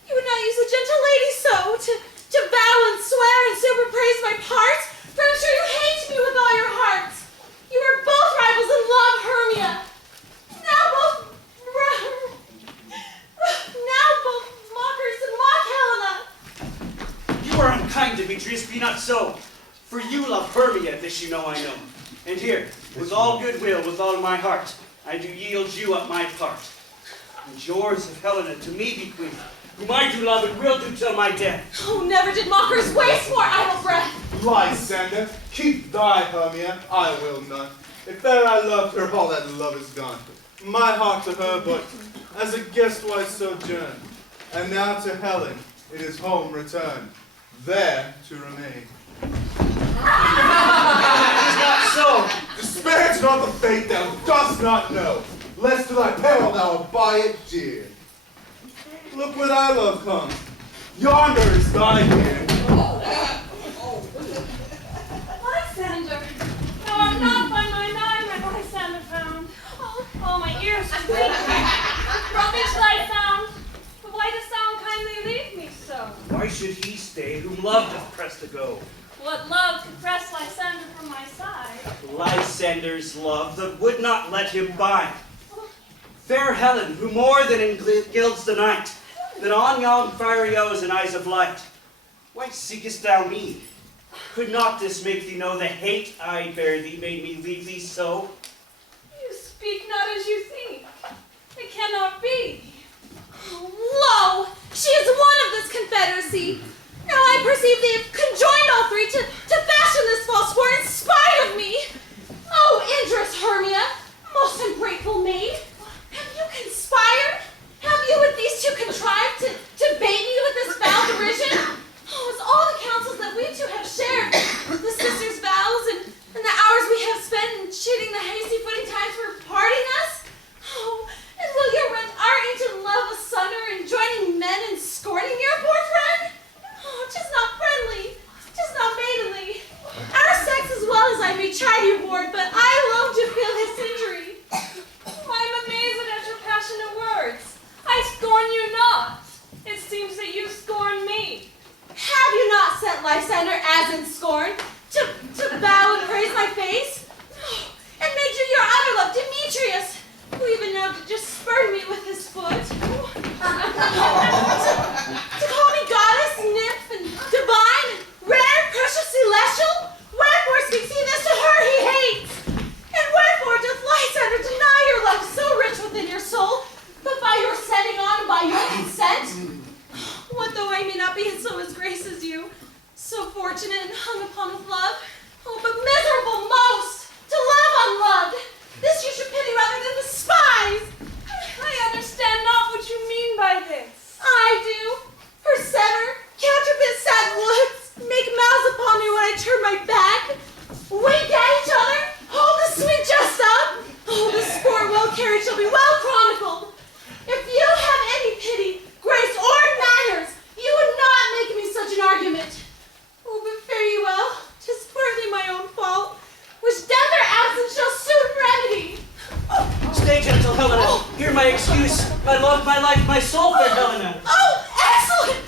you would not use a gentle lady so, to vow and swear and super praise my part, for I'm sure you hate me with all your hearts. You are both rivals in love, Hermia. Now both mockers and mock Helena. You are unkind, Demetrius, be not so. For you love Hermia, this you know I know. And here, with all goodwill, with all my heart, I do yield you up my part. And yours of Helena to me bequeath, whom I do love and will do till my death. Oh, never did mockers waste more idle breath. Lysander, keep thy Hermia, I will none. If e'er I loved her, all that love is gone. My heart to her but as a guest-wise sojourn. And now to Helen, it is home return, there to remain. It is not so. Disparage not the fate thou dost not know, lest to thy peril thou buy it dear. Look where thy love comes. Yonder is thy dear. Lysander! No, I'm not by my eye, my Lysander found. Oh, my ears squeak. Rubbish thy sound. But why does sound kindly leave me so? Why should he stay whom love doth press to go? What love could press Lysander from my side? Lysander's love that would not let him by. Fair Helen, who more than gilds the night, than on yon fiery oes and eyes of light. Why seekest thou me? Could not this make thee know the hate I bear thee made me leave thee so? You speak not as you think. It cannot be. Oh, lo! She is one of this confederacy. Now I perceive they have conjoined all three to fashion this false war in spite of me. Oh, injurious Hermia, most ungrateful maid, have you conspired? Have you with these two contrived to bait me with this foul derision? Oh, as all the counsels that we two have shared, the sisters' vows and the hours we have spent in chitting the hasty footing times for parting us? Oh, and will you rend our ancient love asunder in joining men in scorning your poor friend? Oh, 'tis not friendly, 'tis not maidenly. that you scorn me. Have you not sent Lysander as in scorn to bow and praise my face? And made you your other love, Demetrius, who even now just spurned me with his foot. To call me goddess, nymph, and divine, and rare, precious, celestial? Wherefore speaks he this to her he hates? And wherefore doth Lysander deny your love so rich within your soul, but by your setting on and by your consent? What though I may not be in so his grace as you, so fortunate and hung upon with love? Oh, but miserable most, to love unloved. This you should pity rather than despise. I understand not what you mean by this. I do. Persever, counterfeit sad looks, make mouths upon me when I turn my back, wink at each other, hold the sweet jest up. Oh, the sport well carried shall be well chronicled. If you have any pity, grace, or manners, you would not make me such an argument. Oh, but fare you well, 'tis partly my own fault, which death or absence shall soon remedy. Stay gentle, Helena. Hear my excuse. I love my life, my soul, fair Helena. Oh, excellent!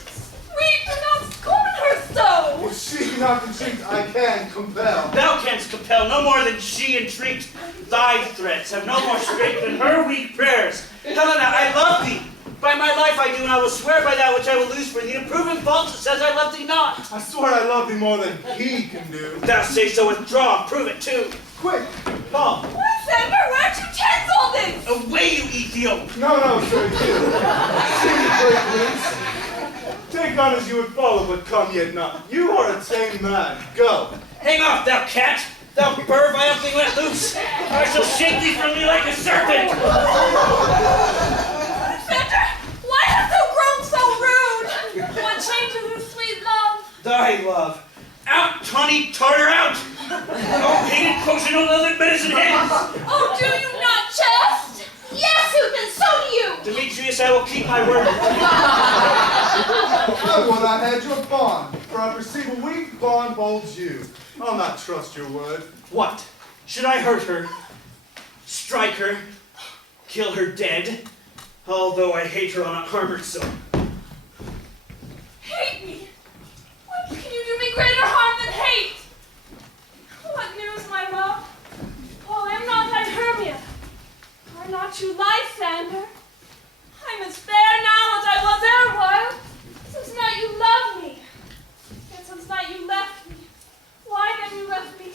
We do not scorn her so. If she cannot entreat, I can compel. Thou canst compel no more than she entreat. Thy threats have no more strength than her weak prayers. Helena, I love thee. By my life I do, and I will swear by that which I will lose for thee, to prove in false that says I love thee not. I swear I love thee more than he can do. If thou say so, withdraw, and prove it too. Quick, come. Lysander, where'd you chance all this? Away, you Ethiop! No, sir, you. See me, great prince. Take on as you would follow, but come yet not. You are a tame man. Go. Hang off, thou cat! Thou bird, my something let loose! I shall shake thee from me like a serpent! Lysander, why hast thou grown so rude? What changes this sweet love? Thy love! Out, tawny Tartar, out! Oh, hated potion, oh, lovely medicine hands! Oh, do you not jest? Yes, Uthan, so do you! Demetrius, I will keep my word. I will not hedge your bond, for I perceive a weak bond holds you. I'll not trust your word. What? Should I hurt her? Strike her? Kill her dead? Although I hate her on a armored so. Hate me? What can you do me greater harm than hate? What news, my love? Oh, I am not thy Hermia. Are not you Lysander? I'm as fair now as I was erewhile, since night you loved me. Yet since night you left me. Why then you left me?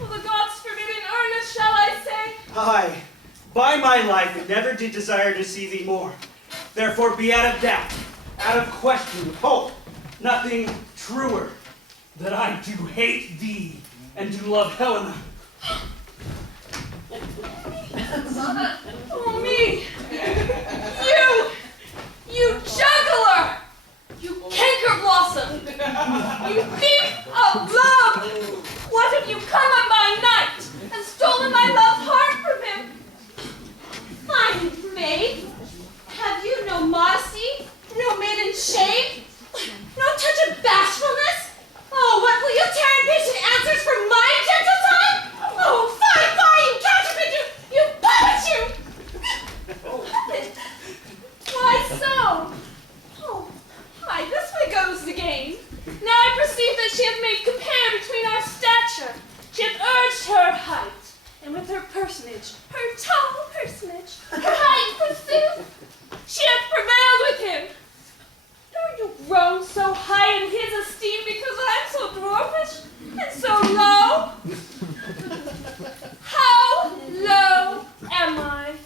Will the gods forbid in earnest, shall I say? Aye, by my life it never did desire to see thee more. Therefore be out of doubt, out of question, hope, nothing truer, that I do hate thee and do love Helena. Oh, me! You juggler! You canker blossom! You thief of love! What have you come on by night and stolen my love's heart from him? Fine maid, have you no modesty, no maiden shame, no touch of bashfulness? Oh, what will you tear impatient answers for my gentle tongue? Oh, fie, you counterfeit, you puppet, you! Why so? Oh, aye, this way goes the game. Now I perceive that she hath made compare between our stature. She hath urged her height, and with her personage, her tall personage, her height forsooth, she hath prevailed with him. Are you grown so high in his esteem because I am so dwarfish and so low? How low am I?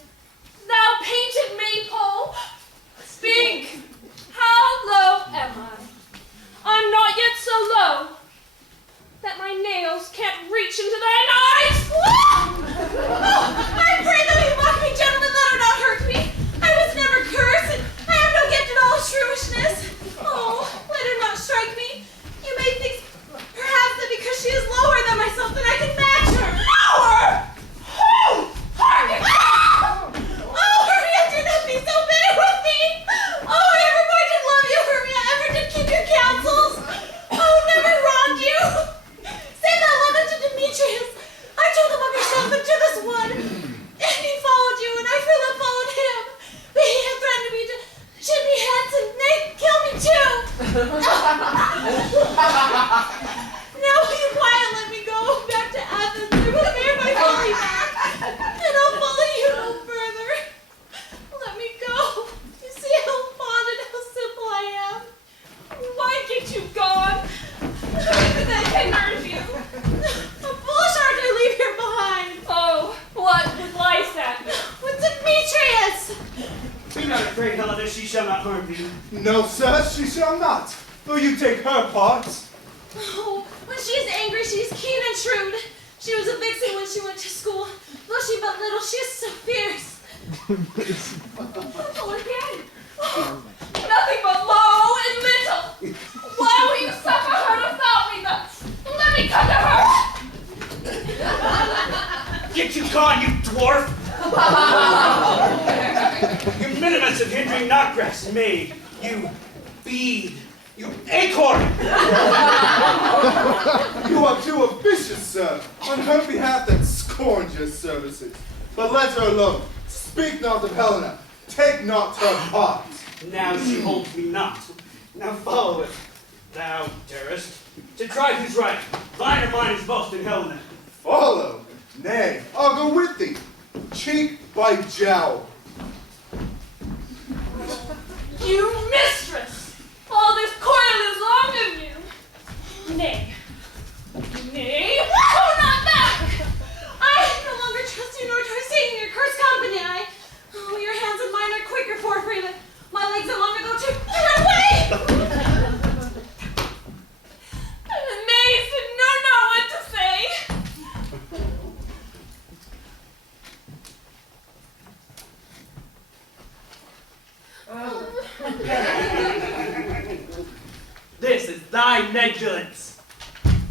Thou painted maypole, speak, how low am I? I'm not yet so low, Now will you quiet let me go back to Athens? I will bear my folly back, and I'll follow you no further. Let me go. You see how fond and how simple I am. Why get you gone? Nothing that can nourish you. A foolish heart I leave here behind. Oh, what with Lysander? With Demetrius. Be not afraid, Helena, she shall not harm thee. No, sir, she shall not. Though you take her part. Oh, when she is angry, she is keen and shrewd. She was a vixen when she went to school. Though she but little, she is so fierce. Oh, again. Oh, nothing but low and little. Why will you suffer her to thought me thus? Let me come to her. Get you gone, you dwarf! You minimus of hindering knotgrass maid, you bead, you acorn! You are too ambitious, sir. On her behalf that scorns your services. But let her alone. Speak not of Helena. Take not her part. Now she holds me not. Now follow it, thou darest, to try who's right. Thine or mine is boast in Helena. Follow? Nay, I'll go with thee. Cheek by jowl. You mistress! All this coil is long of you. Nay. Nay, oh, not that! I no longer trust you nor do I stay in your cursed company. Oh, your hands and mine are quicker for free, but my legs are long ago to run away! I'm amazed and know not what to say. This is thy negligence.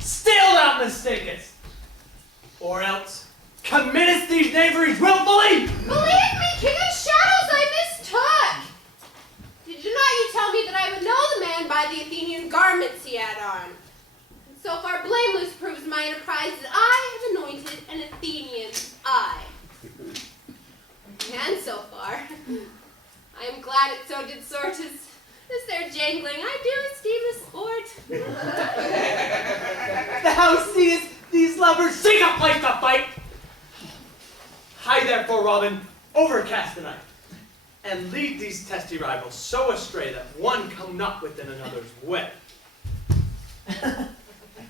Still thou mistakest. Or else committest these knaveries willfully. Believe me, King of Shadows, I mistook. Did you not you tell me that I would know the man by the Athenian garments he had on? And so far blameless proves my enterprise that I have anointed an Athenian's eye. And so far, I am glad it so did sort as their jangling. I do esteem a sport. Thou seest these lovers seek a place to fight. Hie therefore, Robin, overcast the night, and lead these testy rivals so astray that one come not within another's way.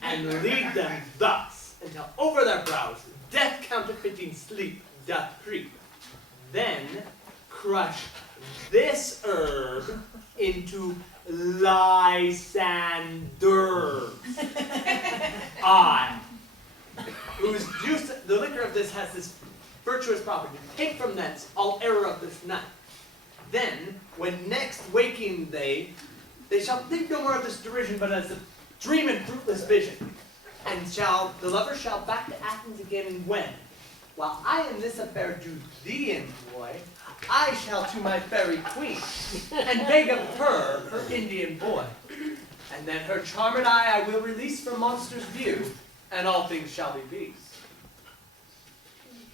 And lead them thus until over their brows death counterfeiting sleep doth creep. Then crush this herb into Lysander. I, whose juice, the liquor of this has this virtuous property. Take from thence all error of this night. Then, when next waking they shall think no more of this derision, but as a dream and fruitless vision. And the lover shall back to Athens again when, while I in this affair do thee employ, I shall to my fairy queen, and beg of her Indian boy. And then her charmed eye I will release from monsters' view, and all things shall be peace.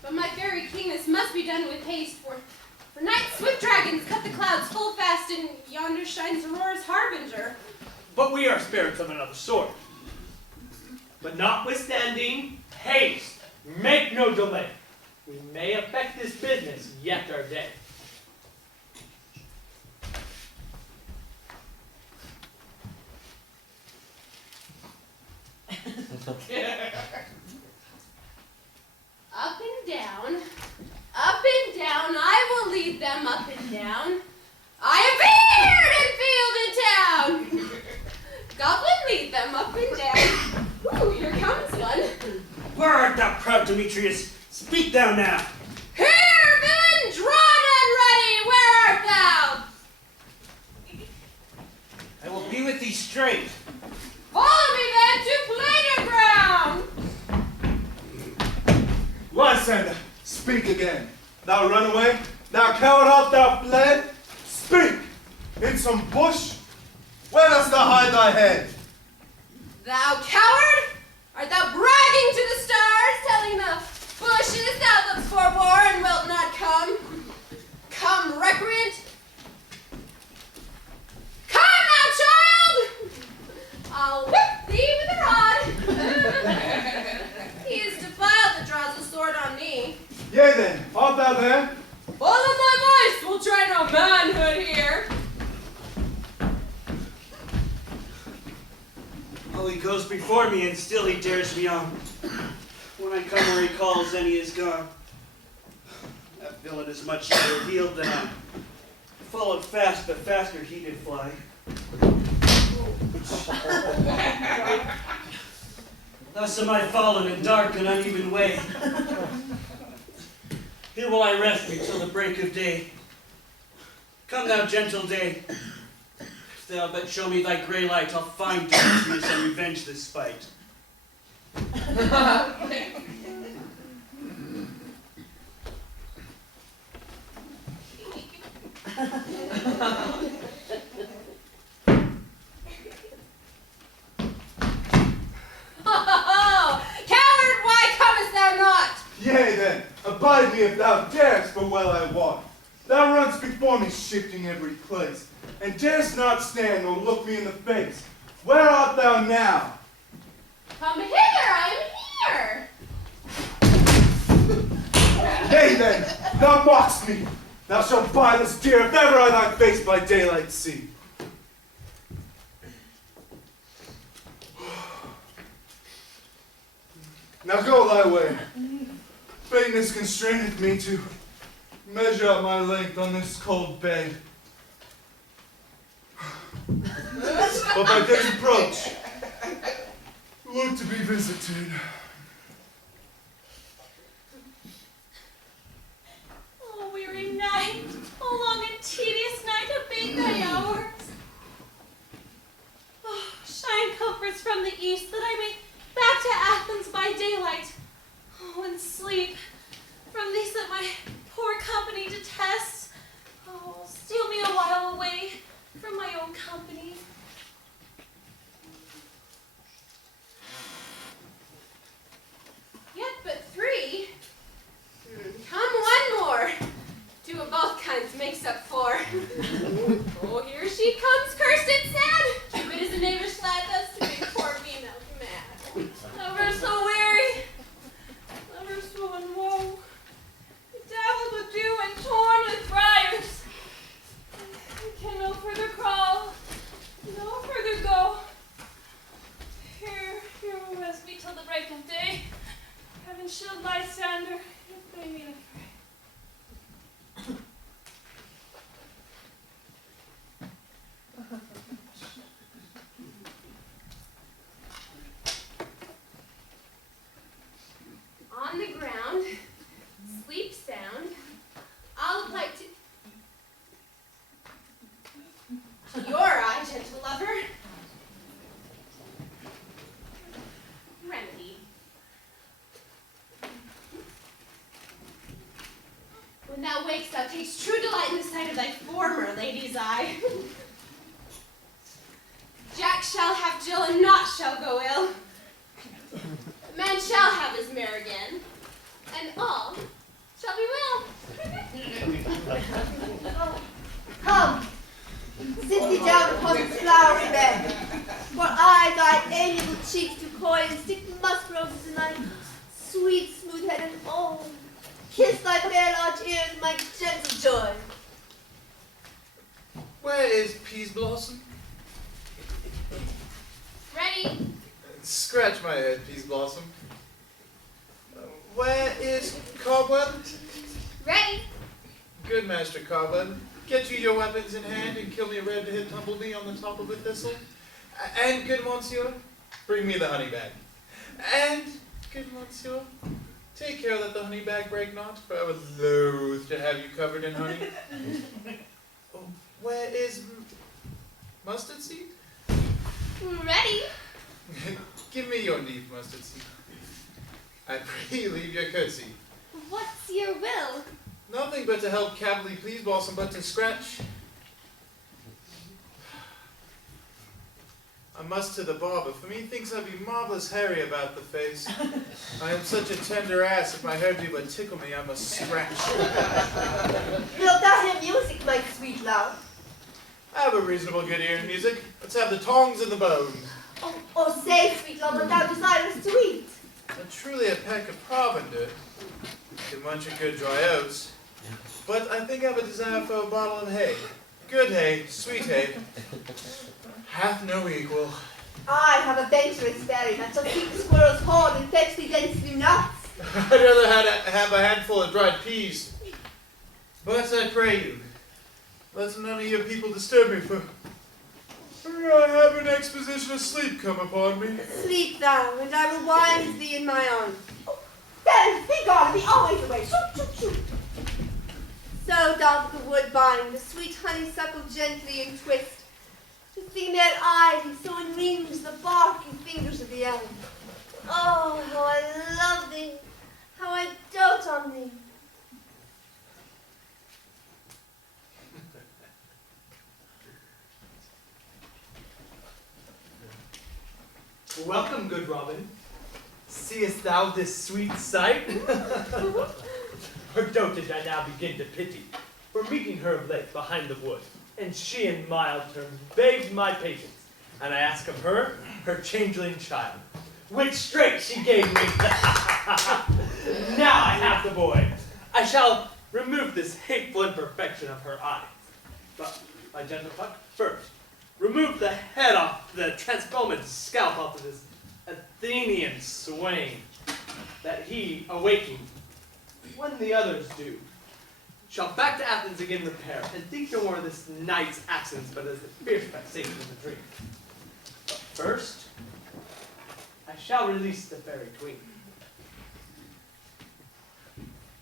But my fairy king, this must be done with haste, for night's swift dragons cut the clouds full fast, and yonder shines Aurora's harbinger. But we are spirits of another sort. But notwithstanding, haste, make no delay. We may effect this business yet our day. Up and down, I will lead them up and down. I appeared in field and town. Goblin, lead them up and down. Ooh, here comes one. Where art thou, proud Demetrius? Speak thou now. Here, villain, drawn and ready, where art thou? I will be with thee straight. Follow me then to plainer ground. Lysander, speak again. Thou runaway? Thou coward art thou fled? Speak! In some bush? Where dost thou hide thy head? Thou coward! Art thou bragging to the stars, telling the bushes thou lookst for war and wilt not come? Come, recreant! Come now, child! Oh, he goes before me, and still he dares me on. When I come where he calls, then he is gone. That villain is much better healed than I. Followed fast, but faster he did fly. Thus am I fallen in dark and uneven way. Here will I rest me till the break of day. Come thou gentle day. If thou but show me thy grey light, I'll find Demetrius and revenge this spite. Coward, why comest thou not? Yea then, abide me if thou darest, for well I wot. Thou runn'st before me, shifting every place, and darest not stand nor look me in the face. Where art thou now? Come hither, I am here. Nay then, thou mockst me. Thou shalt buy this dear if ever I thy face by daylight see. Now go thy way. Faintness constraineth me to measure out my length on this cold bed. But by day's approach, look to be visited. Oh, weary night, oh, long and tedious night, abate thy hours. Oh, shine comforts from the east, that I may back to Athens by daylight. Oh, and sleep from these that my poor company detests. Oh, steal me a while away from my own company. Yet but three. Come one more. Two of both kinds makes up four. Oh, here she comes, cursed and sad. Cupid is a knavish lad, thus to make poor female mad. Lover so weary, lover so in woe, bedabbled with dew and torn with briars. I can no further crawl, no further go. Here will rest me till the break of day. Heaven shield Lysander, if they mean affray. On the ground, sleep sound. I'll apply to your eye, gentle lover. Remedy. When thou wakest, thou takest true delight in the sight of thy former lady's eye. Jack shall have Jill, and naught shall go ill. Man shall have his mare again, and all shall be well. Come, sit thee down upon this flowery bed, for I thy amiable cheeks to coy and stick musk roses in thy sweet smooth head, and oh, kiss thy fair large ears, my gentle joy. Where is Peas Blossom? Ready? Scratch my head, Peas Blossom. Where is Cobweb? Ready? Good Master Cobweb. Get you your weapons in hand and kill me a red-headed tumblebee on the top of a thistle. And good Monsieur, bring me the honey bag. And good Monsieur, take care that the honey bag break not, for I would loathe to have you covered in honey. Oh, where is mustard seed? Ready? Give me your leaf, mustard seed. I pray you leave your courtesy. What's your will? Nothing but to help Cavalier Please Blossom, but to scratch. I must to the barber, for methinks I be marvelous hairy about the face. I am such a tender ass, if my hair do but tickle me, I must scratch. Wilt thou hear music, my sweet love? I have a reasonable good ear in music. Let's have the tongs and the bones. Oh, say, sweet love, what thou desirest to eat. And truly a peck of provender, can munch a good dry oats. But I think I have a desire for a bottle of hay. Good hay, sweet hay, hath no equal. I have a venturous fairy that shall keep the squirrel's horn and fetch thee thence new nuts. I'd rather have a handful of dried peas. But I pray you, let none of your people disturb me, for I have an exposition of sleep come upon me. Sleep thou, and I will wind thee in my arms. Oh, fairy, be gone, and be always away. Shoot, shoot, shoot. So doth the woodbine the sweet honeysuckle gently entwist. The female ivy so enrings the barky fingers of the elm. Oh, how I love thee, how I dote on thee. Welcome, good Robin. Seest thou this sweet sight? Her dotage I now begin to pity, for meeting her of late behind the wood, and she in mild terms begged my patience, and I ask of her changeling child, which straight she gave me. Now I have the boy. I shall remove this hateful imperfection of her eyes. But, my gentle Puck, first, remove the head off, the transfoamed scalp off of this Athenian swain, that he, awaking, when the others do, shall back to Athens again repair, and think no more of this night's absence, but as the fierce vexation of the dream. But first, I shall release the fairy queen.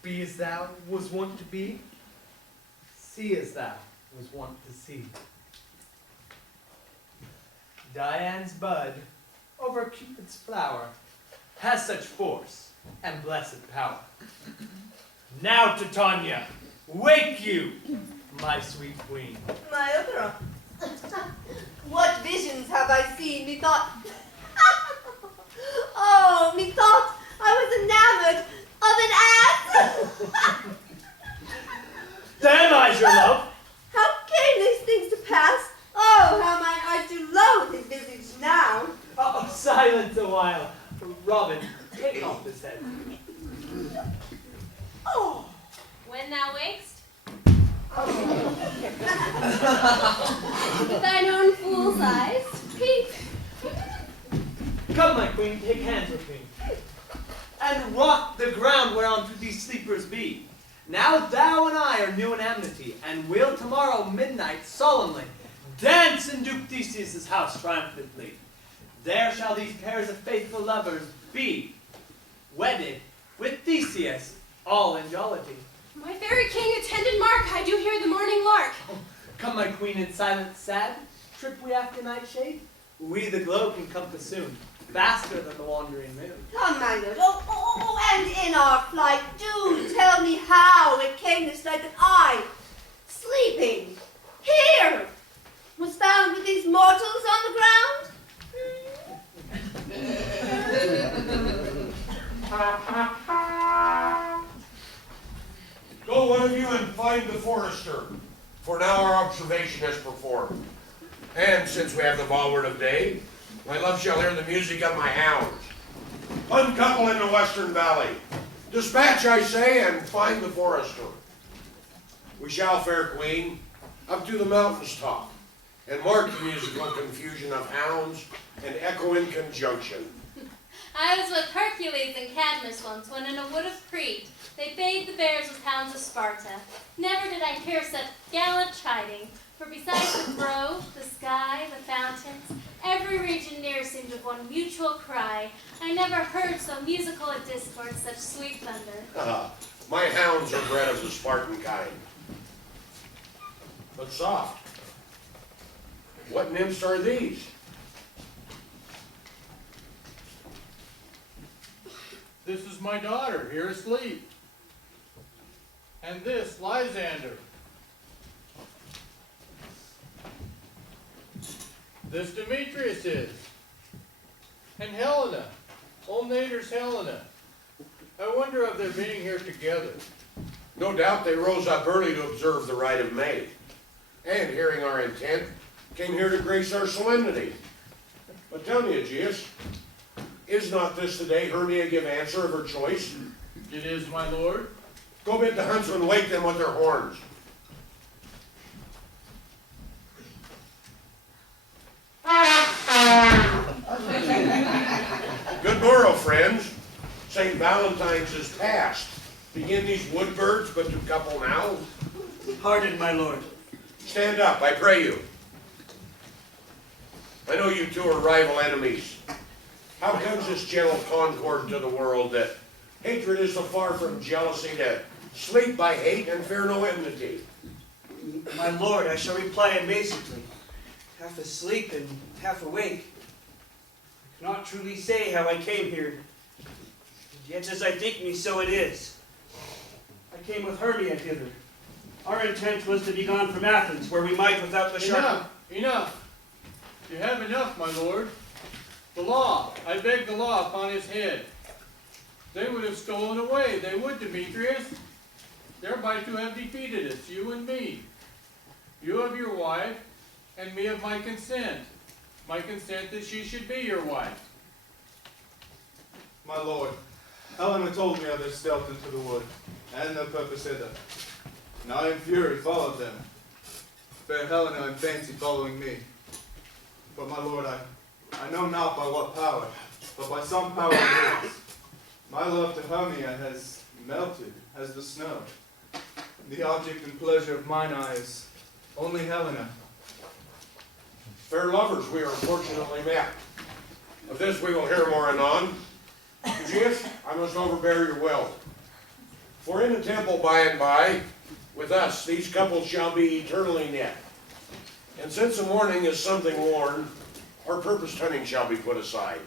Be as thou was wont to be, see as thou was wont to see. Dian's bud over Cupid's flower has such force and blessed power. Now, Titania, wake you, my sweet queen. My opera. What visions have I seen? Methought, oh, methought I was enamored of an ass. Then I your love. How came these things to pass? Oh, how mine eyes do loathe his visage now. Oh, silence a while. Robin, take off this head. Oh. When thou wakest, with thine own fool's eyes, peep. Come, my queen, take hands with me, and rock the ground whereon these sleepers be. Now thou and I are new in amity, and will tomorrow midnight solemnly dance in Duke Theseus' house triumphantly. There shall these pairs of faithful lovers be, wedded with Theseus, all in jollity. My fairy king attended mark, I do hear the morning lark. Oh, come, my queen, in silence sad, trip we after nightshade? We the glow can compass soon, faster than the wandering moon. Come, my lord, oh, and in our flight, do tell me how it came this night that I, sleeping here, was found with these mortals on the ground? Go, one of you, and find the forester, for now our observation is performed. And since we have the byword of day, my love shall hear the music of my hounds. Uncouple in the western valley. Dispatch, I say, and find the forester. We shall, fair queen, up to the mountain's top, and mark the musical confusion of hounds and echoing conjunction. I was with Hercules and Cadmus once, when in a wood of Crete they bayed the bears with hounds of Sparta. Never did I hear such gallant chiding, for besides the grove, the sky, the fountains, every region near seemed of one mutual cry. I never heard so musical a discord, such sweet thunder. My hounds are bred of the Spartan kind. But soft. What nymphs are these? This is my daughter, here asleep. And this, Lysander. This Demetrius is. And Helena, old Nader's Helena. I wonder of their being here together. No doubt they rose up early to observe the rite of May, and hearing our intent, came here to grace our solemnity. But tell me, Aegeus, is not this the day Hermia give answer of her choice? It is, my lord. Go bid the huntsmen wake them with their horns. friends. St. Valentine's is past. Begin these wood birds but to couple now? Pardon, my lord. Stand up, I pray you. I know you two are rival enemies. How comes this gentle concord to the world that hatred is so far from jealousy to sleep by hate and fear no enmity? My lord, I shall reply amazingly. Half asleep and half awake. I cannot truly say how I came here. Yet as I think me, so it is. I came with Hermia hither. Our intent was to be gone from Athens, where we might without the sharp... Enough. You have enough, my lord. The law, I beg the law upon his head. They would have stolen away, they would, Demetrius, thereby to have defeated us, you and me. You of your wife, and me of my consent that she should be your wife. My lord, Helena told me of their stealth into the wood, and their purpose hither. And I in fury followed them. Fair Helena in fancy following me. But my lord, I know not by what power, but by some power of his. My love to Hermia has melted as the snow. The object and pleasure of mine eyes, only Helena. Fair lovers, we are fortunately met. Of this we will hear more anon. Egeus, I must overbear your will. For in the temple by and by, with us, these couples shall be eternally knit. And since the morning is something worn, our purposed hunting shall be put aside.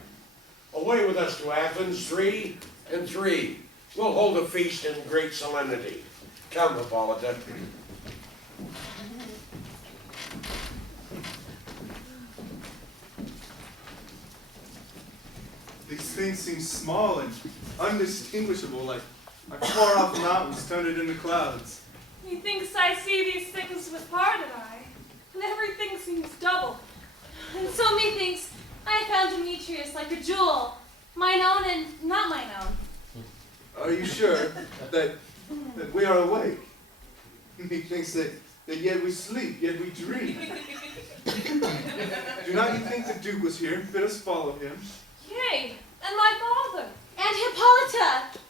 Away with us to Athens, 3 and 3. We'll hold a feast in great solemnity. Come, Hippolyta. These things seem small and undistinguishable, like far-off mountains turned into clouds. Methinks I see these things with parted eye, and everything seems double. And so methinks I found Demetrius like a jewel, mine own and not mine own. Are you sure that we are awake? Methinks that yet we sleep, yet we dream. Do not you think the Duke was here and bid us follow him? Yea, and my father. And Hippolyta.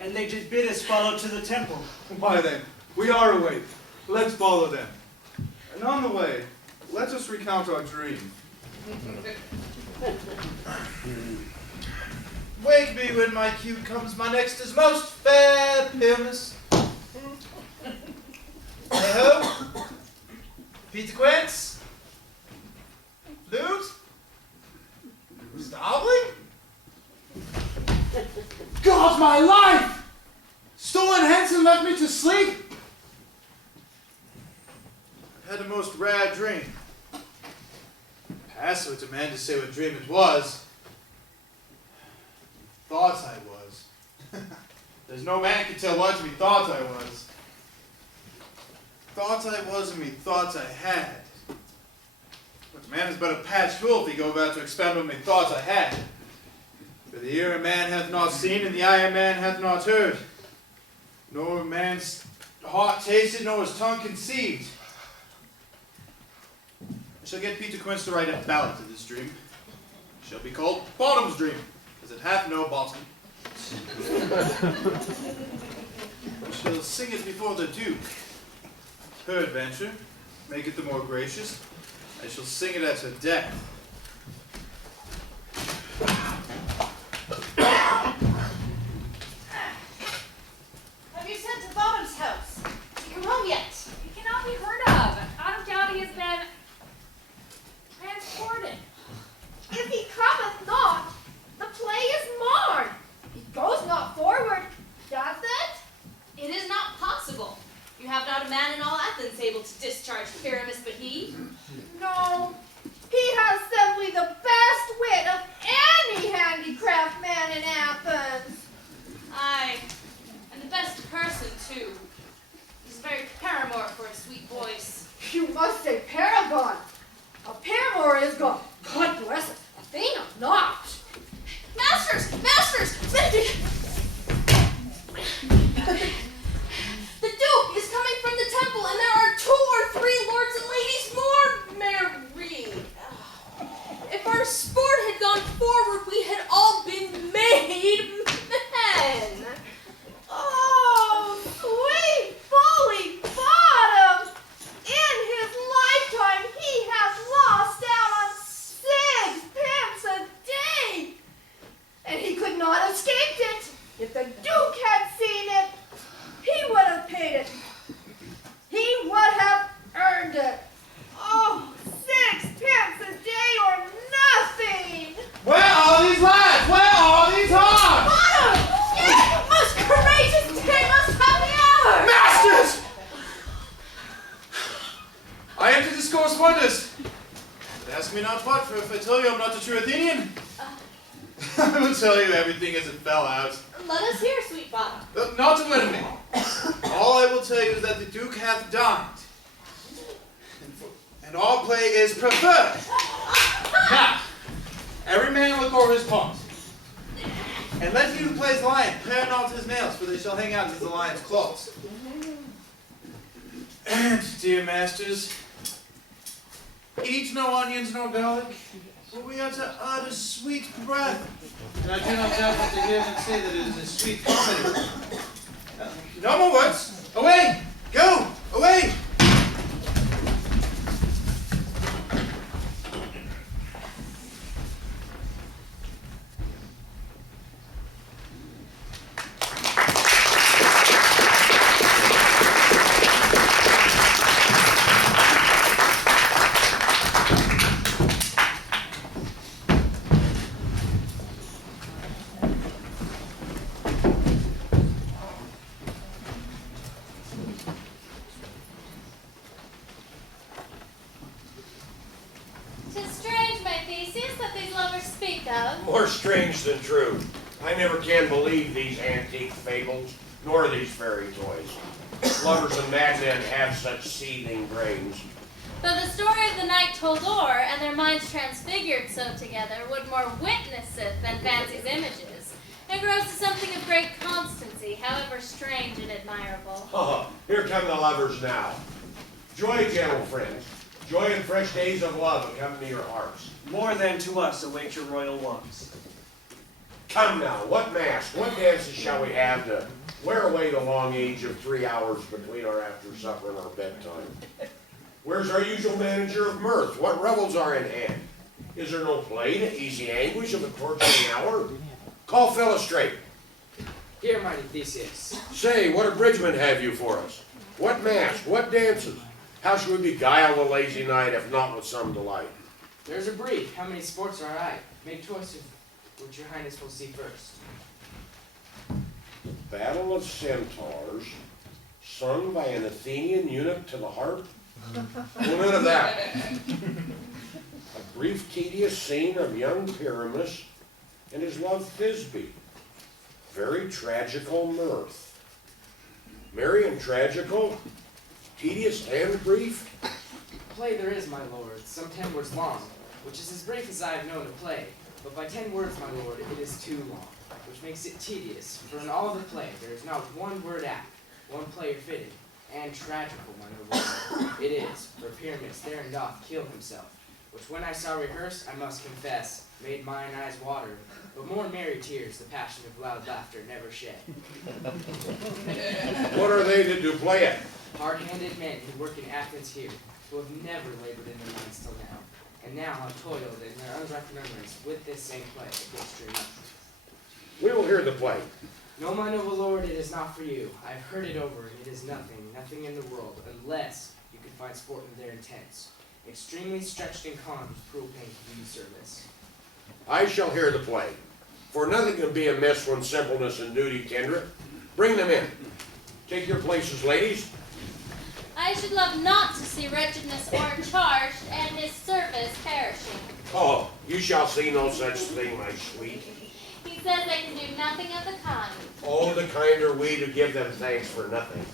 And they did bid us follow to the temple. Why then, we are awake. Let's follow them. And on the way, let us recount our dream. Wake me when my cue comes, my next is most fair Pyramus. Hey-ho! Peter Quince? Flute? Starling? God, my life! Stolen hence and left me to sleep? I've had a most rare dream. Pass would demand to say what dream it was. Thought I was. There's no man can tell what me thought I was. Thought I was and me thoughts I had. But man is but a patched fool if he go about to expound what me thoughts I had. For the ear of man hath not seen, and the eye of man hath not heard. Nor man's heart tasted, nor his tongue conceived. I shall get Peter Quince to write a ballad to this dream. It shall be called Bottom's Dream, as it hath no bottom. I shall sing it before the Duke. Peradventure, make it the more gracious, I shall sing it at her death. Have you sent to Bottom's house? He come home yet? He cannot be heard of. I don't doubt he has been transported. If he cometh not, the play is marred. He goes not forward, doth it? It is not possible. You have not a man in all Athens able to discharge Pyramus but he. No, he has simply the best wit of any handicraft man in Athens. Aye, and the best person too. He's a very paramour for a sweet voice. You must say paragon. A paramour is gone. God bless it. Athena not. Masters! Masters! The Duke is coming from the temple, and there are 2 or 3 lords and ladies more married. If our sport had gone forward, we had all been made. Ask me not what, for if I tell you I'm not a true Athenian, I will tell you everything as it fell out. Let us hear, sweet father. Not to win me. All I will tell you is that the Duke hath dined, and all play is preferred. Now, every man look over his part, and let he who plays lion pare not his nails, for they shall hang out as the lion's claws. And, dear masters, eat no onions nor garlic, for we are to utter sweet breath. And I do not doubt that to hear them say that it is a sweet comedy. No more words. Away! Go! Away! More strange than true. I never can believe these antique fables, nor these fairy toys. Lovers and madmen have such seething brains. Though the story of the night told o'er, and their minds transfigured so together, would more witnesseth than fancy's images. It grows to something of great constancy, however strange and admirable. Here come the lovers now. Joy, gentle friends. Joy and fresh days of love accompany your hearts. More than to us await your royal wants. Come now, what masks, what dances shall we have to wear away the long age of 3 hours between our after supper and our bedtime? Where's our usual manager of mirth? What revels are in hand? Is there no play to ease the anguish of a torturing hour? Call Philostrate. Here, mighty Theseus. Say, what abridgment have you for us? What masks, what dances? How should we beguile the lazy night, if not with some delight? There's a brief. How many sports are I? Make choice of which your highness will see first. Battle of Centaurs, sung by an Athenian eunuch to the harp? Well, none of that. A brief, tedious scene of young Pyramus and his love Thisbe. Very tragical mirth. Merry and tragical, tedious and brief? Play there is, my lord, some 10 words long, which is as brief as I have known to play. But by 10 words, my lord, it is too long, which makes it tedious. For in all the play, there is not one word apt, one player fitted, and tragical, my noble lord. It is, for Pyramus therein doth kill himself, which when I saw rehearsed, I must confess, made mine eyes water, but more merry tears the passion of loud laughter never shed. What are they that do play it? Hard-handed men who work in Athens here, who have never labored in their minds till now, and now have toiled in their unripe remembrance with this same play against your youth. We will hear the play. No, my noble lord, it is not for you. I have heard it over, and it is nothing, nothing in the world, unless you can find sport in their intents. Extremely stretched and conned with cruel pain to do you service. I shall hear the play, for nothing can be amiss when simpleness and duty kindred. Bring them in. Take your places, ladies. I should love not to see wretchedness o'ercharged, and his service perishing. Oh, you shall see no such thing, my sweet. He says I can do nothing of the kind. Oh, the kind are we to give them thanks for nothing.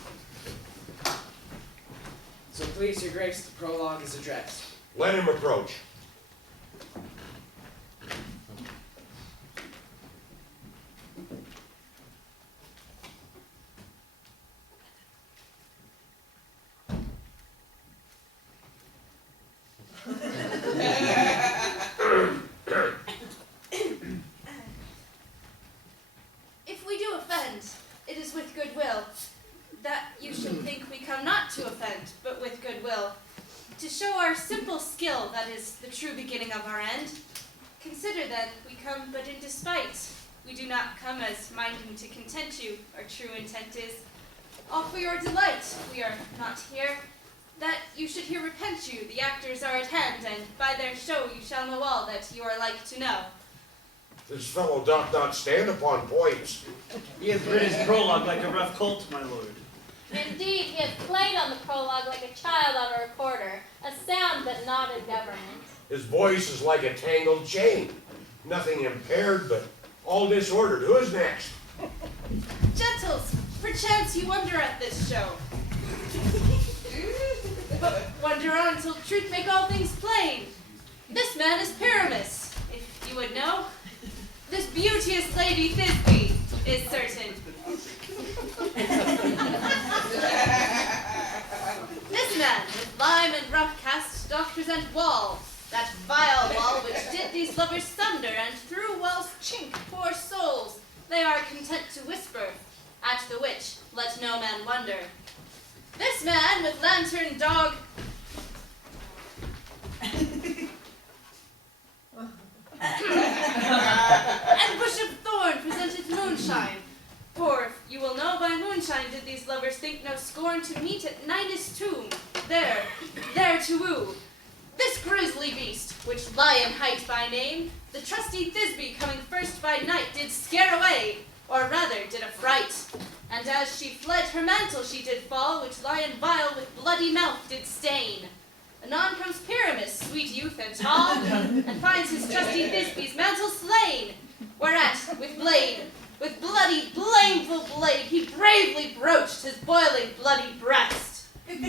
So please your grace, the prologue is addressed. Let him approach. If we do offend, it is with goodwill. That you should think we come not to offend, but with goodwill. To show our simple skill, that is the true beginning of our end. Consider that we come but in despite. We do not come as minding to content you. Our true intent is all for your delight. We are not here, that you should here repent you. The actors are at hand, and by their show you shall know all that you are like to know. This fellow doth not stand upon points. He hath read his prologue like a rough colt, my lord. Indeed, he hath played on the prologue like a child on a recorder, a sound but not in government. His voice is like a tangled chain. Nothing impaired, but all disordered. Who is next? Gentles, perchance you wonder at this show. But wonder on till truth make all things plain. This man is Pyramus, if you would know. This beauteous lady Thisbe is certain. This man with lime and rough cast doth present wall, that vile wall which did these lovers sunder, and through wall's chink poor souls they are content to whisper, at the which let no man wonder. This man with lantern dog and bush of thorn presenteth moonshine. For you will know by moonshine did these lovers think no scorn to meet at Nidus' tomb, there to woo. This grisly beast, which Lion hight by name, the trusty Thisbe coming first by night did scare away, or rather did affright. And as she fled her mantle she did fall, which Lion vile with bloody mouth did stain. Anon comes Pyramus, sweet youth and tall, and finds his trusty Thisbe's mantle slain, whereat with bloody, blameful blade, he bravely broached his boiling bloody breast. And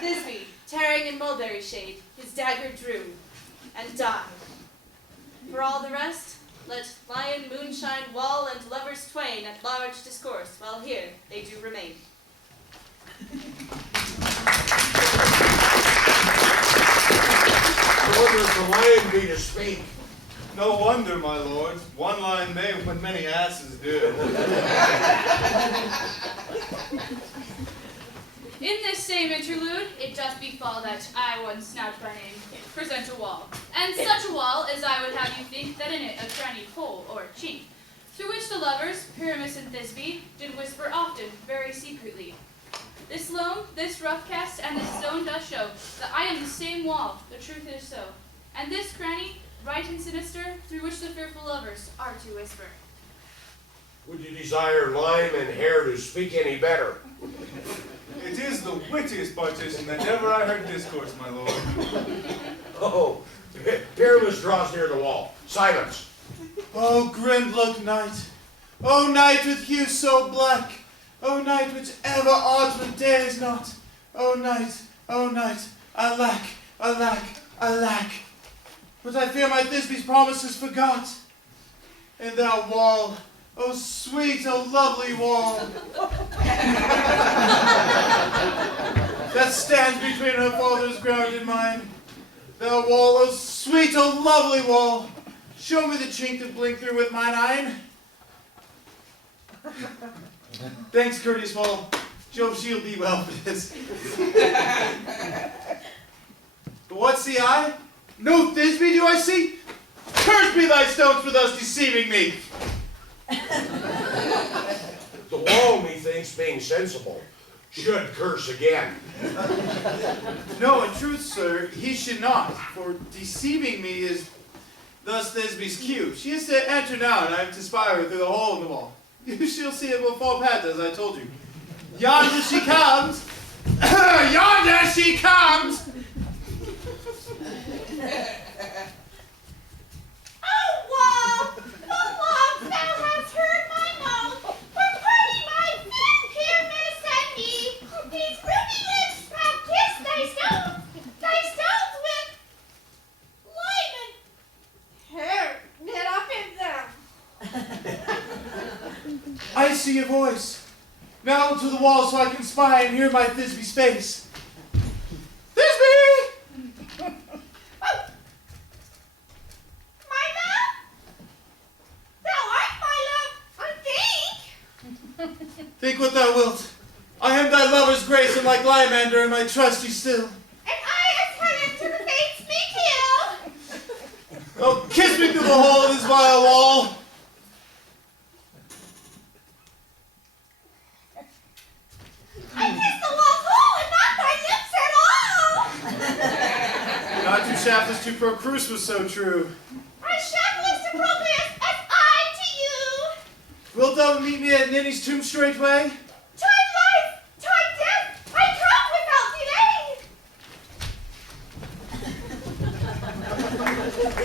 Thisbe, tearing in mulberry shade, his dagger drew, and died. For all the rest, let lion, moonshine, wall, and lovers twain at large discourse, while here they do remain. I wonder if the lion be to speak. No wonder, my lord. One line may what many asses do. In this same interlude, it doth befall that I, one snout by name, present a wall. And such a wall as I would have you think that in it a cranny hole or chink, through which the lovers, Pyramus and Thisbe, did whisper often, very secretly. This loam, this rough cast, and this stone doth show that I am the same wall, the truth is so. And this cranny, right and sinister, through which the fearful lovers are to whisper. Would you desire lime and hair to speak any better? It is the wittiest partition that ever I heard discourse, my lord. Oh, Pyramus draws near the wall. Silence. Oh, grim look night. Oh, night with hue so black. Oh, night which ever autumn days not. Oh, night, I lack. But I fear my Thisbe's promises forgot. And thou wall, oh sweet, oh lovely wall, that stands between her father's ground and mine. Thou wall, oh sweet, oh lovely wall, show me the chink to blink through with mine eye. Thanks, courteous wall. Jove shield thee well for this. But what see I? No Thisbe do I see? Curse be thy stones for thus deceiving me. The wall, methinks, being sensible, should curse again. No, in truth, sir, he should not, for deceiving me is thus Thisbe's cue. She is to enter now, and I am to spy her through the hole in the wall. You shall see it will fall pat, as I told you. Yonder she comes! Yonder she comes! Oh, wall! Oh, wall, thou hast heard my moan. For pity my thin Pyramus and me. These ruby lips have kissed thy stones with lime and hair knit up in them. I see a voice. Now to the wall so I can spy and hear my Thisbe's face. Thisbe! My love? Thou art my love, I think. Think what thou wilt. I am thy lover's grace, and like Lymander am I trusty still. And I as heaven to the fates me kill. Oh, kiss me through the hole of this vile wall. I kiss the wall's hole and not thy lips at all. Not too shaftless to procrus was so true. I shaftless to progress as I to you. Wilt thou meet me at Ninny's tomb straightway? Tide life, tide death, I come without delay. Thus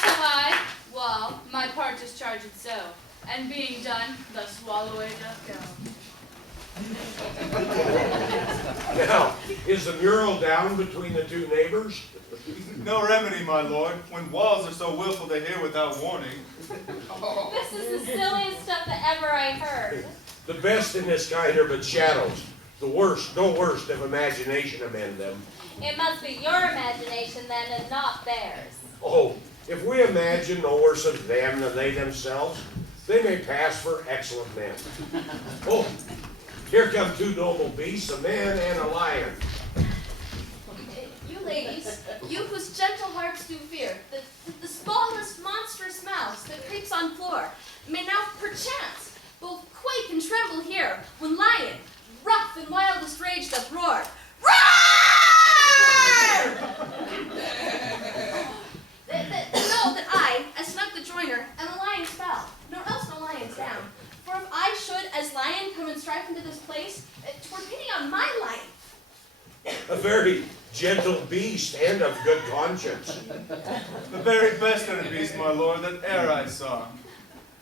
have I, well, my part discharged so, and being done, the swallow away doth go. Now, is the mural down between the two neighbors? No remedy, my lord, when walls are so willful to hear without warning. This is the silliest stuff that ever I heard. The best in this kind are but shadows. The worst, no worst of imagination amend them. It must be your imagination then, and not theirs. Oh, if we imagine no worse of them than they themselves, they may pass for excellent men. Oh, here come two noble beasts, a man and a lion. You ladies, you whose gentle hearts do fear, the smallest monstrous mouse that creeps on floor, may now perchance both quake and tremble here, when lion, rough in wildest rage doth roar. Roar! Know that I, as snug the joiner, am a lion's fowl, nor else no lion's down. For if I should, as lion, come and strive into this place, 'twere pity on my life. A very gentle beast and of good conscience. The very best of the beasts, my lord, that e'er I saw.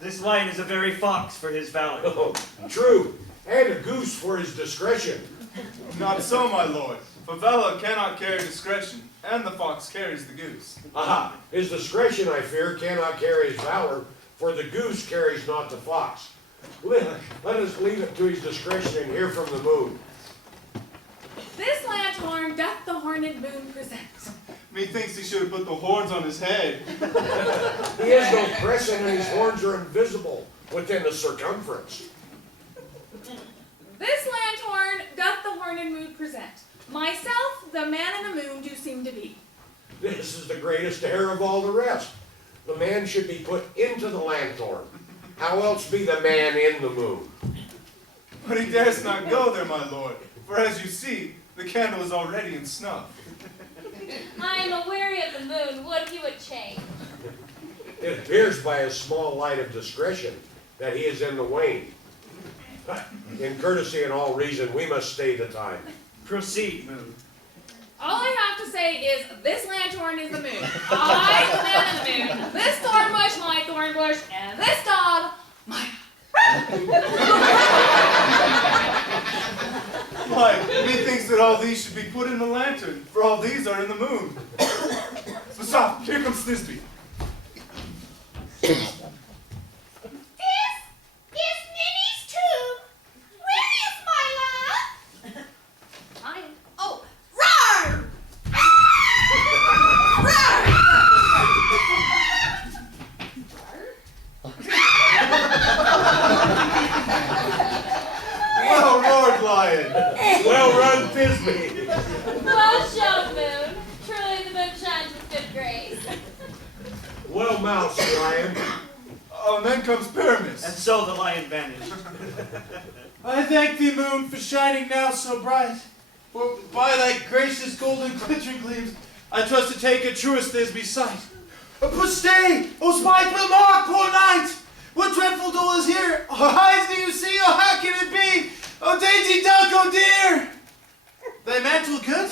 This lion is a very fox for his valor. Oh, true, and a goose for his discretion. Not so, my lord, for valor cannot carry discretion, and the fox carries the goose. Aha, his discretion, I fear, cannot carry his valor, for the goose carries not the fox. Let us leave it to his discretion and hear from the moon. This lanthorn doth the horned moon present. Methinks he should have put the horns on his head. He has no crescent and his horns are invisible within the circumference. This lanthorn doth the horned moon present. Myself, the man in the moon, do seem to be. This is the greatest error of all the rest. The man should be put into the lanthorn. How else be the man in the moon? But he dares not go there, my lord, for as you see, the candle is already in snuff. I am aweary of the moon. Would he would change. It appears by a small light of discretion that he is in the wane. In courtesy and all reason, we must stay the time. Proceed, moon. All I have to say is, this lanthorn is the moon. I, the man in the moon. This thorn bush, my thorn bush. And this dog, my... Why, methinks that all these should be put in the lantern, for all these are in the moon. So stop, here comes Thisbe. This is Minnie's too. Where is my love? Oh, roar! Well roared, lion. Well run, Thisbe. Well shown, moon. Truly the moon shines with good grace. Well moused, lion. Oh, and then comes Pyramus. And so the lion vanished. I thank thee, moon, for shining now so bright. For by thy gracious golden glittering gleams, I trust to take a truest Thisbe sight. But stay, O spite will mark, poor knight! What dreadful dole is here? Oh, eyes do you see? Oh, how can it be? Oh, dainty duck, oh dear! Thy mantle good?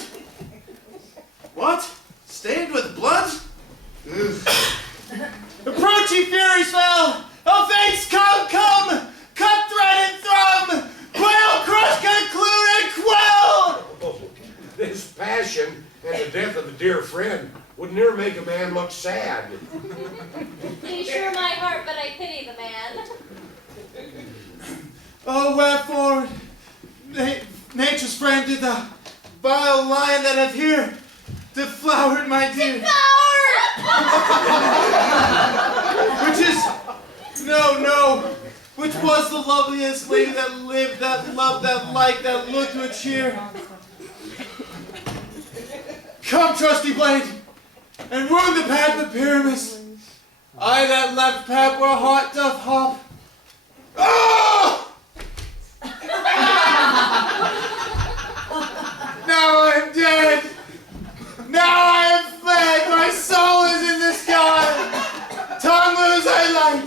What? Stained with blood? Ugh. Approach, ye furies fell! Oh, fates, come, come! Cut, thread, and thrum! Quail, crush, conclude, and quell! Oh, this passion and the death of a dear friend would near make a man look sad. Be sure my heart, but I pity the man. Oh, wherefore, nature's friend, did the vile lion that hath here deflowered my dear? Which is, no, which was the loveliest lady that lived, that loved, that liked, that looked with cheer. Come, trusty blade, and wound the pad with Pyramus. I that left pad where heart doth hop. Oh! Now I'm dead. Now I am fled. My soul is in the sky. Tongue lose thy light.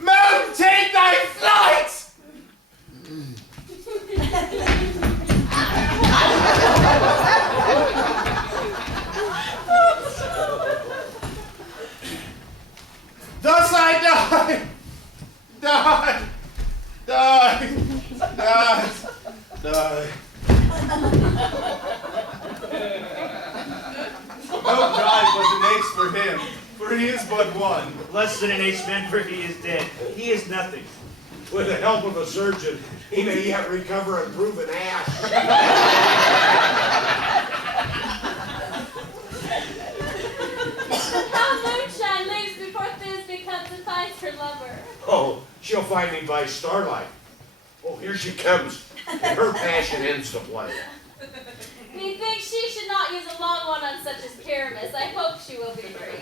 Moon, take thy flight. hope die was an ace for him, for he is but one. Less than an ace man, for he is dead. He is nothing. With the help of a surgeon, he may yet recover and prove an ass. How moonshine leaves before Thisbe comes and finds her lover. Oh, she'll find me by starlight. Oh, here she comes. Her passion ends the play. Methinks she should not use a long one on such as Pyramus. I hope she will be free.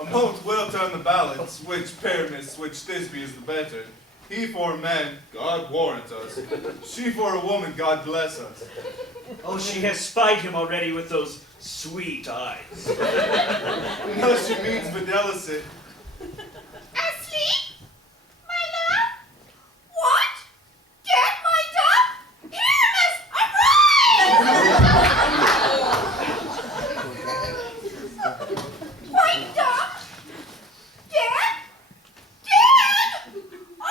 A moat will turn the balance, which Pyramus, which Thisbe is the better. He for a man, God warrant us. She for a woman, God bless us. Oh, she has spied him already with those sweet eyes. No, she means fidelity. Asleep? My love? What? Get my dog? Pyramus, arise! White dog? Dead? Dead? Oh!